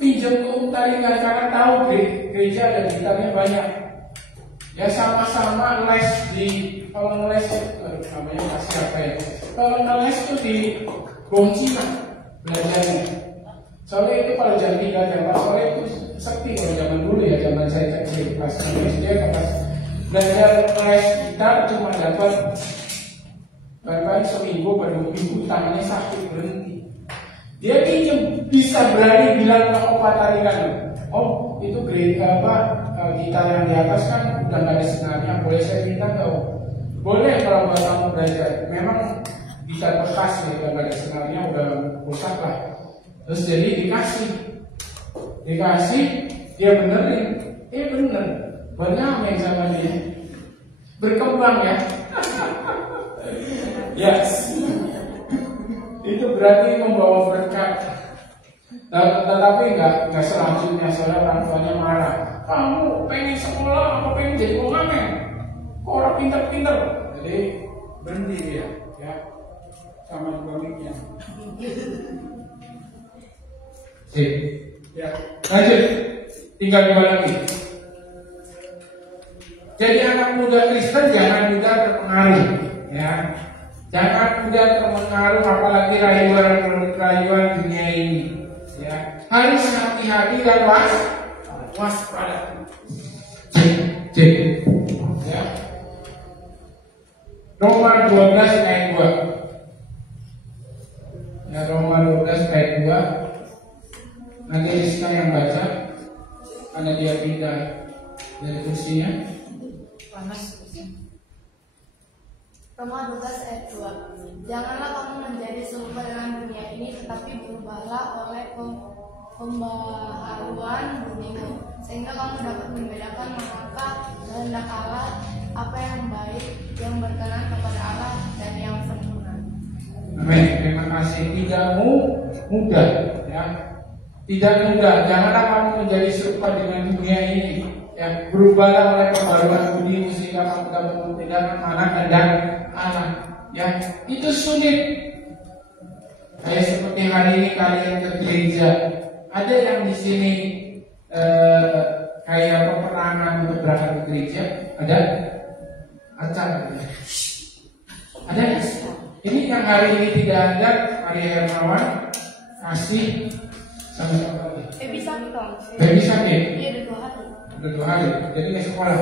pinjam ke Untaringan karena tahu gereja ada gitarnya banyak. Ya sama-sama les kalau ngeles namanya masih apa ya? Kalau ngeles itu di Bongcina belajarnya. Soalnya itu kalau jam 3 jam 4 sore itu sepi kalau zaman dulu ya, zaman saya kecil pas SD pas belajar les gitar cuma dapat barangkali seminggu pada minggu tangannya sakit berhenti. Dia pinjam, bisa berani bilang ke Opa Taringan, itu gitar yang di atas kan udah gak ada senarnya, boleh saya minta nggak? Boleh kalau buat kamu belajar. Memang gitar bekas ya, udah gak ada senarnya, udah rusak lah. Terus jadi dikasih, dia benerin, bener, buat ngamen sama dia, berkembang ya. Yes. Itu berarti membawa berkat. Tetapi nggak selanjutnya, soalnya orang tuanya marah. Kamu pengen sekolah apa pengen jadi pengamen? Kok orang pinter-pinter? Jadi berhenti dia, ya sama komiknya. Ya, lanjut. Tinggal 2 lagi. Jadi anak muda Kristen jangan mudah terpengaruh, ya. Jangan mudah terpengaruh apalagi rayuan dunia ini, ya. Harus hati-hati dan waspada. Cek, ya. Roma 12 ayat 2. Ya, Roma 12 ayat 2. Nanti Rizka yang baca, karena dia pindah dari kursinya. Roma 12 ayat 2. Janganlah kamu menjadi serupa dengan dunia ini, tetapi berubahlah oleh pembaharuan bunimu, sehingga kamu dapat membedakan manakah kehendak Allah, apa yang baik, yang berkenan kepada Allah, dan yang sempurna. Amin. Terima kasih. Tidak mudah, ya. Tidak mudah. Janganlah kamu menjadi serupa dengan dunia ini. Ya, berubahlah oleh pembaruan budimu sehingga kamu dapat membedakan mana kehendak Allah. Ya, itu sulit. Kayak seperti hari ini kalian ke gereja, ada yang di sini kayak peperangan untuk berangkat ke gereja, ada? Acara. Ada nggak? Ini yang hari ini tidak ada, Maria Hermawan kasih sama Baby sakit dong. Baby sakit. Iya, ada 2 hari. Udah 2 hari, jadi nggak sekolah.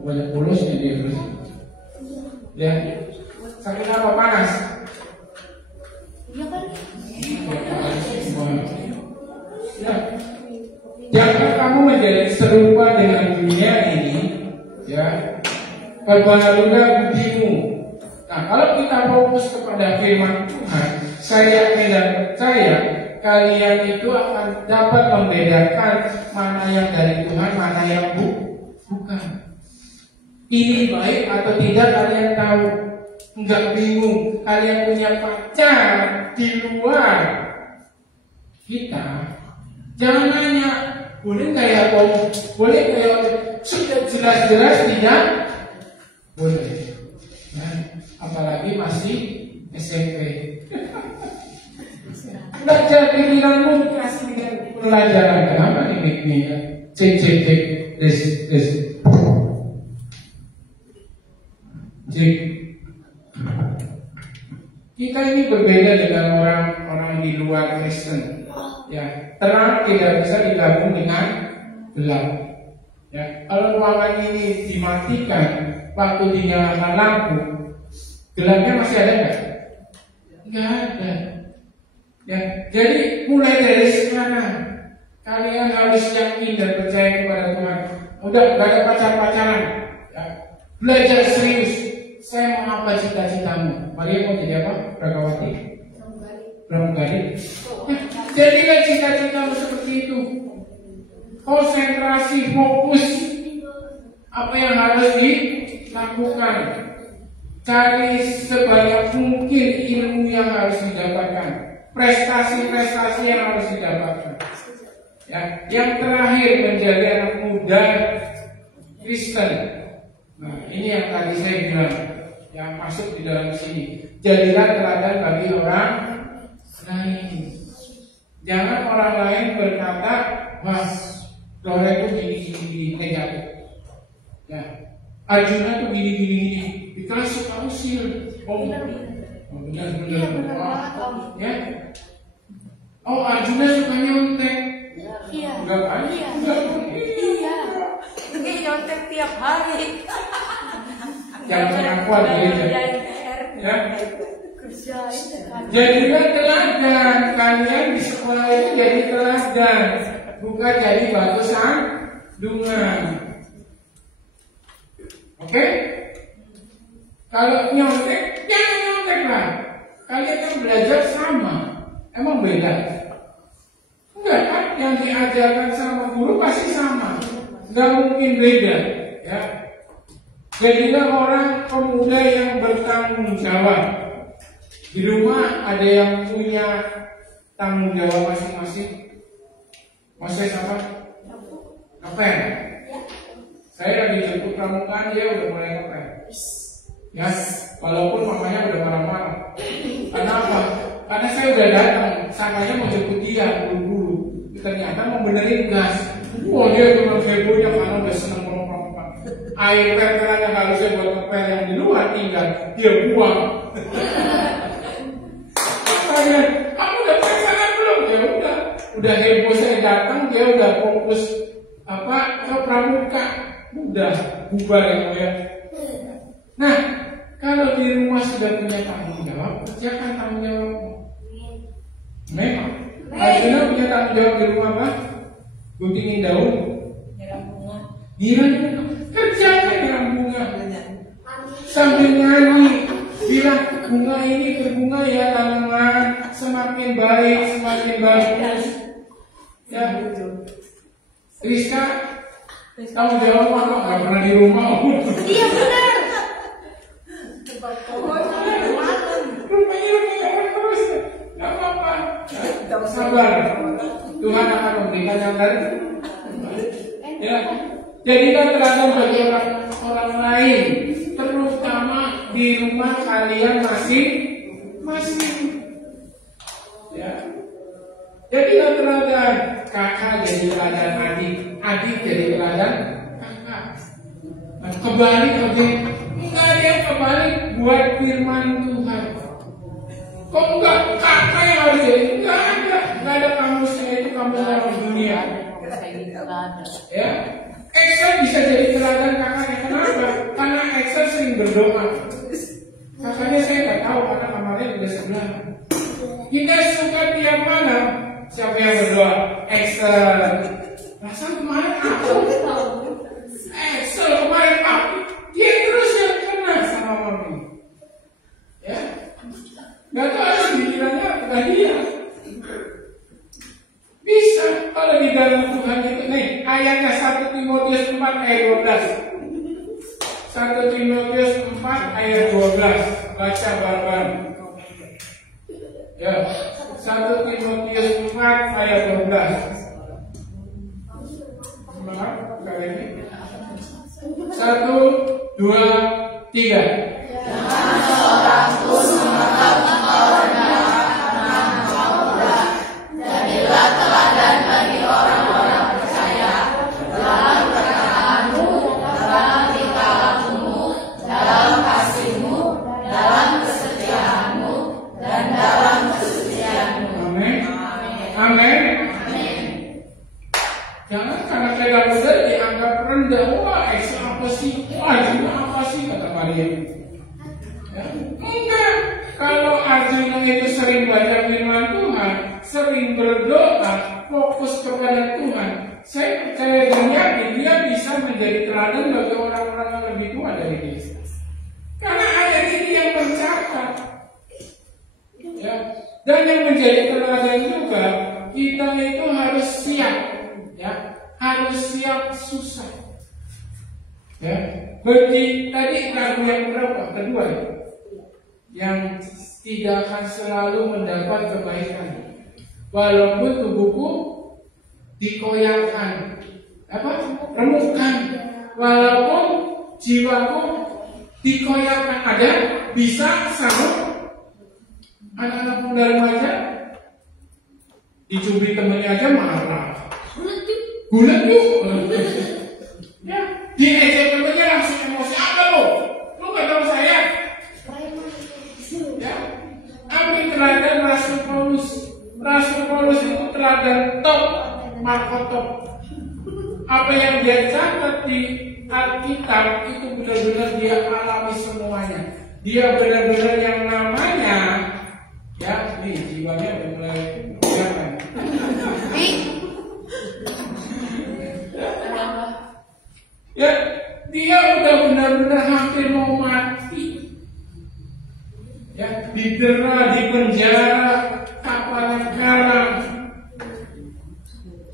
Banyak bolos dia terus. Ya, sakit apa? Panas? Iya kan? Ya. Jangan kamu menjadi serupa dengan dunia ini, ya. Perbaharulah budimu. Nah, kalau kita fokus kepada firman Tuhan, saya yakin dan percaya kalian itu akan dapat membedakan mana yang dari Tuhan, mana yang bukan. Ini baik atau tidak kalian tahu. Enggak bingung. Kalian punya pacar di luar kita, jangan nanya boleh nggak ya Om? Boleh nggak ya? Sudah jelas-jelas tidak boleh. Nah, apalagi masih SMP. Belajar pikiranmu kasih dengan pelajaran. Kenapa ini? Cek. Cek. Kita ini berbeda dengan orang-orang di luar Kristen. Ya, terang tidak bisa digabung dengan gelap. Ya, kalau ruangan ini dimatikan, waktu dinyalakan lampu, gelapnya masih ada nggak? Nggak ada. Ya, jadi mulai dari sekarang kalian harus yakin dan percaya kepada Tuhan. Udah gak ada pacar-pacaran. Ya, belajar serius. Saya mau apa cita-citamu? Maria mau jadi apa? Prakawati? Pramugari? Ya, jadilah cita-citamu seperti itu. Konsentrasi, fokus. Apa yang harus dilakukan? Cari sebanyak mungkin ilmu yang harus didapatkan. Prestasi-prestasi yang harus didapatkan. Ya, yang terakhir menjadi anak muda Kristen. Nah, ini yang tadi saya bilang, yang masuk di dalam sini. Jadilah teladan bagi orang lain. Jangan orang lain berkata, "Mas, Dora itu gini negatif." Ya, Arjuna tuh gini. Di kelas suka usil. Benar. Ya. Oh, Arjuna suka nyontek. Iya. Enggak kan? Iya. Ini nyontek tiap hari. Yang pengakuan gereja. Ya. Kerjain. Jadilah teladan. Kalian di sekolah itu jadi teladan, bukan jadi batu sandungan. Oke? Kalau nyontek, jangan nyontek lah. Kalian kan belajar sama. Emang beda? Enggak kan? Yang diajarkan sama guru pasti sama. Enggak mungkin beda. Ya. Jadilah orang pemuda yang bertanggung jawab. Di rumah ada yang punya tanggung jawab masing-masing. Maksudnya siapa? Ngapain? Saya lagi jemput pramukaan, dia udah mulai ngapain? Ya, walaupun mamanya udah marah-marah. Kenapa? Karena saya udah datang, sangkanya mau jemput dia buru-buru. Ternyata mau benerin gas. Wah, dia memang hebohnya karena udah seneng pompa-pompa. Air filterannya harusnya buat ngepel yang di luar, tinggal dia buang. Makanya, kamu udah pasangan belum? Ya udah heboh saya datang, dia udah fokus ke pramuka, udah bubar ya. Nah, kalau di rumah sudah punya tanggung jawab, kerjakan tanggung jawab. Memang, Arjuna punya tanggung jawab di rumah apa? Guntingin daun, nyiram bunga, kerjakan nyiram bunga, sambil nyanyi, bilang bunga ini berbunga ya tanaman, semakin baik, semakin bagus. Ya, Rizka, tanggung jawab apa? Gak pernah di rumah. Iya benar. Rupanya terus, gak apa-apa. Sabar, Tuhan akan memberikan yang terbaik. Ya, jadikan teladan bagi orang lain, terutama di rumah kalian masing-masing. Ya, jadikan teladan kakak jadi teladan adik, adik jadi teladan kakak. Nah, kebalik enggak ada yang kebalik buat firman Tuhan. Kok enggak kakak yang harus jadi? Enggak ada kamusnya, itu kamus orang dunia. Ya, Excel bisa jadi teladan kakaknya. Kenapa? Karena Excel sering berdoa. Kakaknya saya nggak tahu karena kamarnya di sebelah. Kita suka tiap malam. Siapa yang berdoa? Excel. Masa kemarin aku Excel kemarin aku. Dia terus yang kena sama mami. Ya, nggak tahu ada pikirannya bukan dia. Bisa kalau di dalam Tuhan itu nih ayatnya 1 Timotius 4 ayat 12. 1 Timotius 4 ayat 12. Baca bareng-bareng. Ya, 1 Timotius 4 ayat 12. Semangat kali ini. 1, 2, 3. Jangan seorang pun mengatakan jadilah teladan bagi orang-orang percaya dalam perkataanmu, dalam tingkah lakumu, dalam kasihmu, dalam kesetiaanmu, dan dalam kesucianmu. Amin. Amin. Jangan karena saya muda dianggap rendah. Wah, apa sih? Wah, itu apa sih kata Maria? Ya, enggak. Kalau Arjuna itu sering baca firman Tuhan, sering berdoa, fokus kepada Tuhan, saya percaya dia bisa menjadi teladan bagi orang-orang yang lebih tua dari dia. Karena ayat ini yang mencatat. Ya. Dan yang menjadi teladan juga, kita itu harus siap, ya, harus siap susah. Ya, bagi tadi lagu yang berapa? Kedua ya, yang tidak akan selalu mendapat kebaikan, walaupun tubuhku dikoyakkan, remukkan, walaupun jiwaku dikoyakkan. Ada bisa sanggup anak-anak muda remaja dicubit temennya aja marah, gulat yuk. Ya, diejek temennya langsung emosi. Apa lo? Lu gak tahu saya? Ya, ambil teladan Rasul Paulus. Rasul Paulus itu teladan top, markotop. Apa yang dia catat di Alkitab itu benar-benar dia alami semuanya. Dia benar-benar yang namanya, ya, nih jiwanya udah mulai kelihatan. Ya, dia udah benar-benar hampir mau mati. Ya, didera, di penjara, kapalnya karam.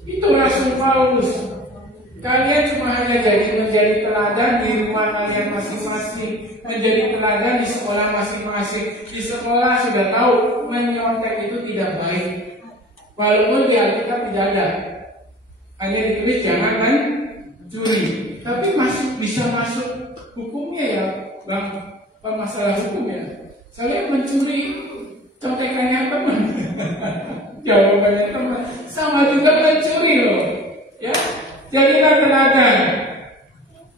Itu Rasul Paulus. Kalian cuma hanya menjadi teladan di rumah kalian masing-masing, menjadi teladan di sekolah masing-masing. Di sekolah sudah tahu menyontek itu tidak baik. Walaupun di Alkitab tidak ada, hanya ditulis jangan mencuri. Tapi masih bisa masuk hukumnya ya, Bang, masalah hukum ya. Saya mencuri contekannya teman, jawabannya teman, sama juga mencuri loh, ya. Jadilah teladan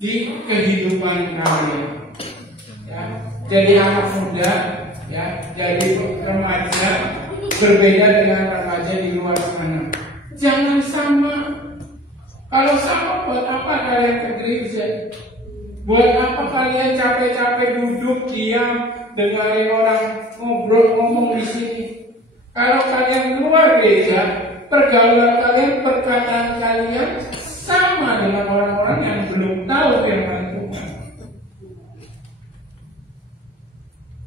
di kehidupan kalian. Ya, jadi anak muda, ya, jadi remaja berbeda dengan remaja di luar sana. Jangan sama. Kalau sama, buat apa kalian ke gereja? Buat apa kalian capek-capek duduk diam dengarin orang ngobrol ngomong di sini? Kalau kalian keluar gereja, pergaulan kalian, perkataan kalian sama dengan orang-orang yang belum tahu firman Tuhan.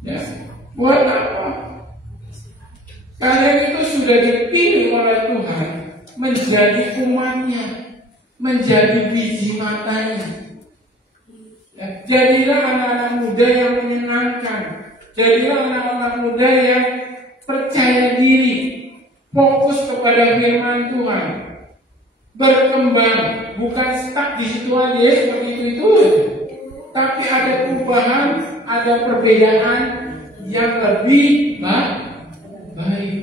Ya, buat apa? Kalian itu sudah dipilih oleh Tuhan menjadi umatnya, menjadi biji matanya. Ya, jadilah anak-anak muda yang menyenangkan. Jadilah anak-anak muda yang percaya diri, fokus kepada firman Tuhan, berkembang, bukan stuck di situ aja seperti itu, tapi ada perubahan, ada perbedaan yang lebih baik.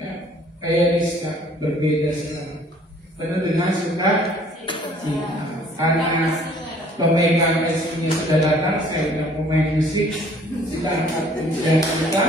Ya, kayak Rizka berbeda sekarang, penuh dengan suka cita. Karena pemegang SI-nya sudah datang, saya sudah pemain musik, kita angkat pujian kita.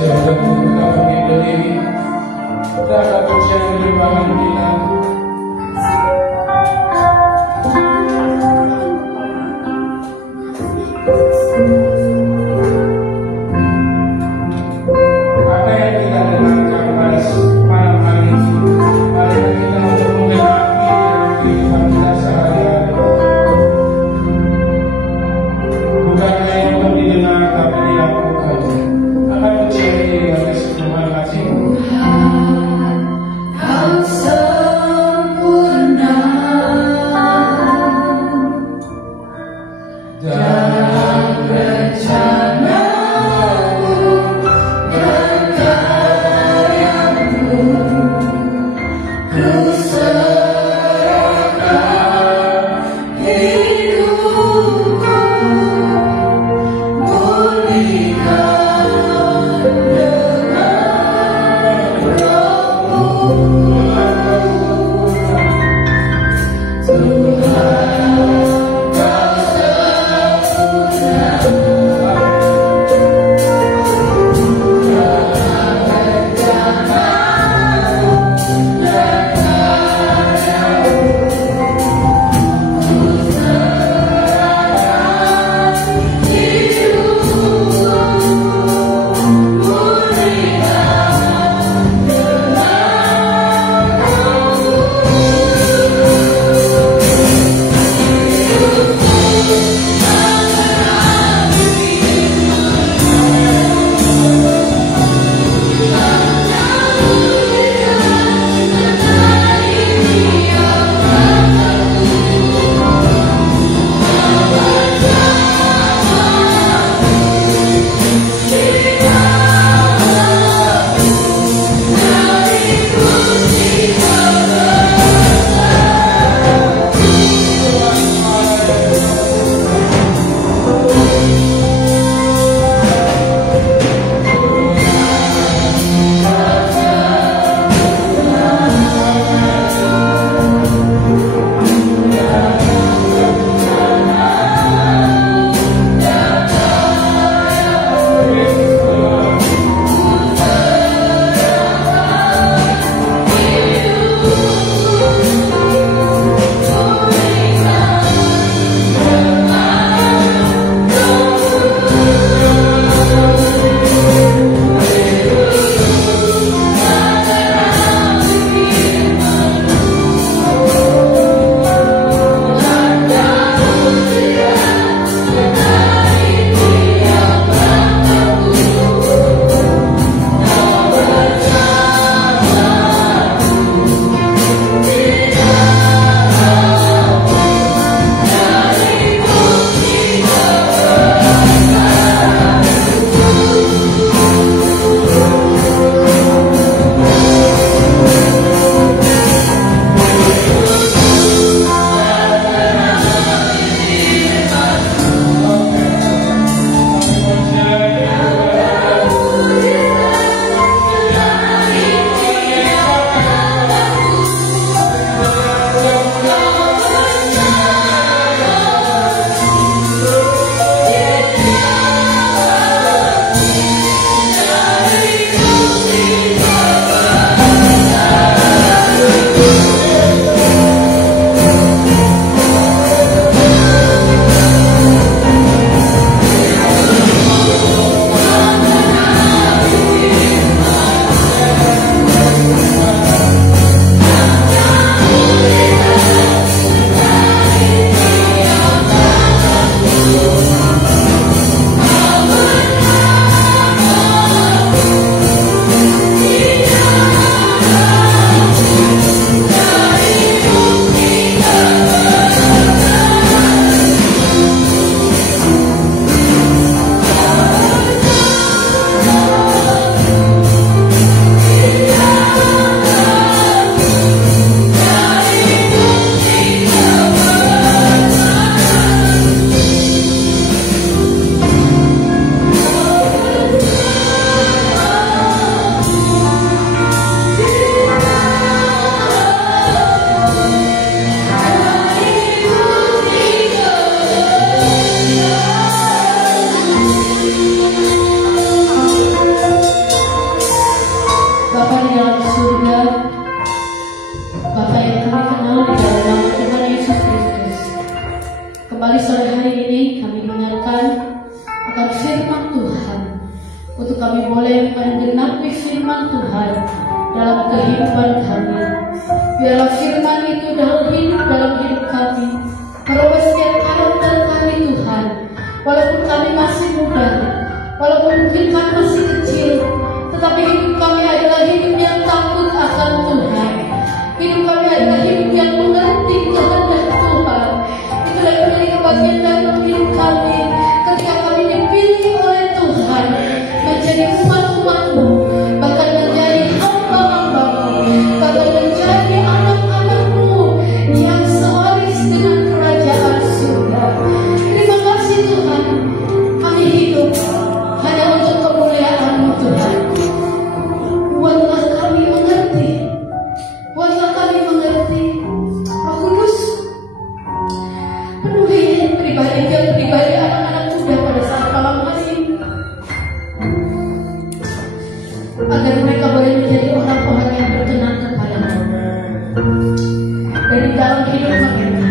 Siapa kita berdiri, kita akan bersiap penyembahan kita. Apa yang kita dengarkan pada malam hari ini, mari kita untuk mengenali dalam kehidupan kita sehari-hari. Bukan hanya untuk didengar, tapi dilakukan. Akan percaya diri atas Tuhan kasih. Kau sempurna dalam rencanamu dan karyamu. Ku serahkan hidupku, pulihkan dengan rohmu. Bapa di dalam surga, Bapa yang kami kenal di dalam nama Tuhan Yesus Kristus. Kembali sore hari ini kami dengarkan akan firman Tuhan, untuk kami boleh menggenapi firman Tuhan dalam kehidupan kami. Biarlah firman itu dalam hidup kami, merubah setiap karakter kami Tuhan. Walaupun kami masih muda, walaupun mungkin kami masih kecil, tetapi hidup kami adalah hidup yang takut akan Tuhan. Hidup kami adalah hidup yang mengerti kehendak Tuhan. Itulah yang menjadi bagian dalam hidup kami ketika kami dipilih oleh Tuhan menjadi umat-umat-Mu, bahkan menjadi hamba-hamba-Mu, bahkan menjadi anak-anak-Mu yang sewaris dengan kerajaan surga. Terima kasih Tuhan, kami hidup hanya untuk kemuliaan-Mu Tuhan. Buatlah kami mengerti, buatlah kami mengerti. Roh Kudus, penuhi pribadi anak-anak muda pada saat malam hari ini, agar mereka boleh menjadi orang-orang yang berkenan kepada-Mu. Dari dalam hidup mereka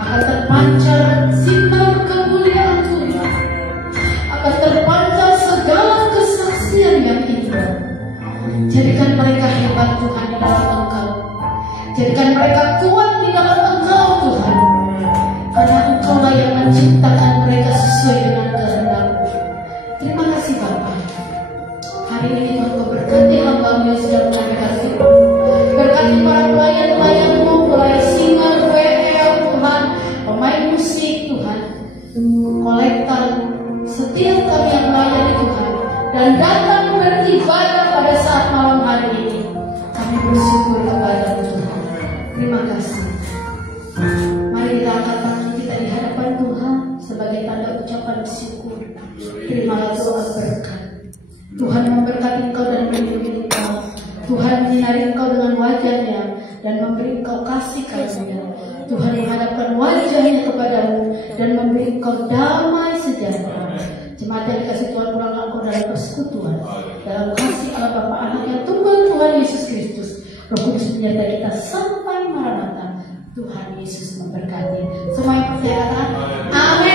akan terpancar sinar kemuliaan Tuhan, akan terpancar segala kesaksian yang indah. Jadikan mereka hebat Tuhan di dalam Engkau, jadikan mereka kuat di dalam Engkau Tuhan, karena Engkaulah yang menciptakan mereka sesuai dengan kehendak-Mu. Terima kasih Bapa. Hari ini Tuhan berkati hamba-Mu yang sedang mendengar firman. Berkati para pelayan-pelayan-Mu, mulai singer, WL Tuhan, pemain musik Tuhan, kolektor, setiap kami yang melayani Tuhan dan datang beribadah pada saat malam hari ini. Kami bersyukur kepada Tuhan. Terima kasih. Mari kita angkat tangan kita di hadapan Tuhan sebagai tanda ucapan syukur. Terimalah doa berkat. Tuhan memberkati engkau dan melindungi engkau. Tuhan menyinari engkau dengan wajah-Nya dan memberi engkau kasih karunia. Tuhan menghadapkan wajah-Nya kepadamu dan memberi engkau damai sejahtera. Jemaat yang dikasih Tuhan, pulanglah engkau dalam persekutuan, dalam kasih Allah Bapa, Anak yang tunggal Tuhan Yesus Kristus. Roh Kudus menyertai kita sampai Maranatha. Tuhan Yesus memberkati. Semua yang percaya katakan amin.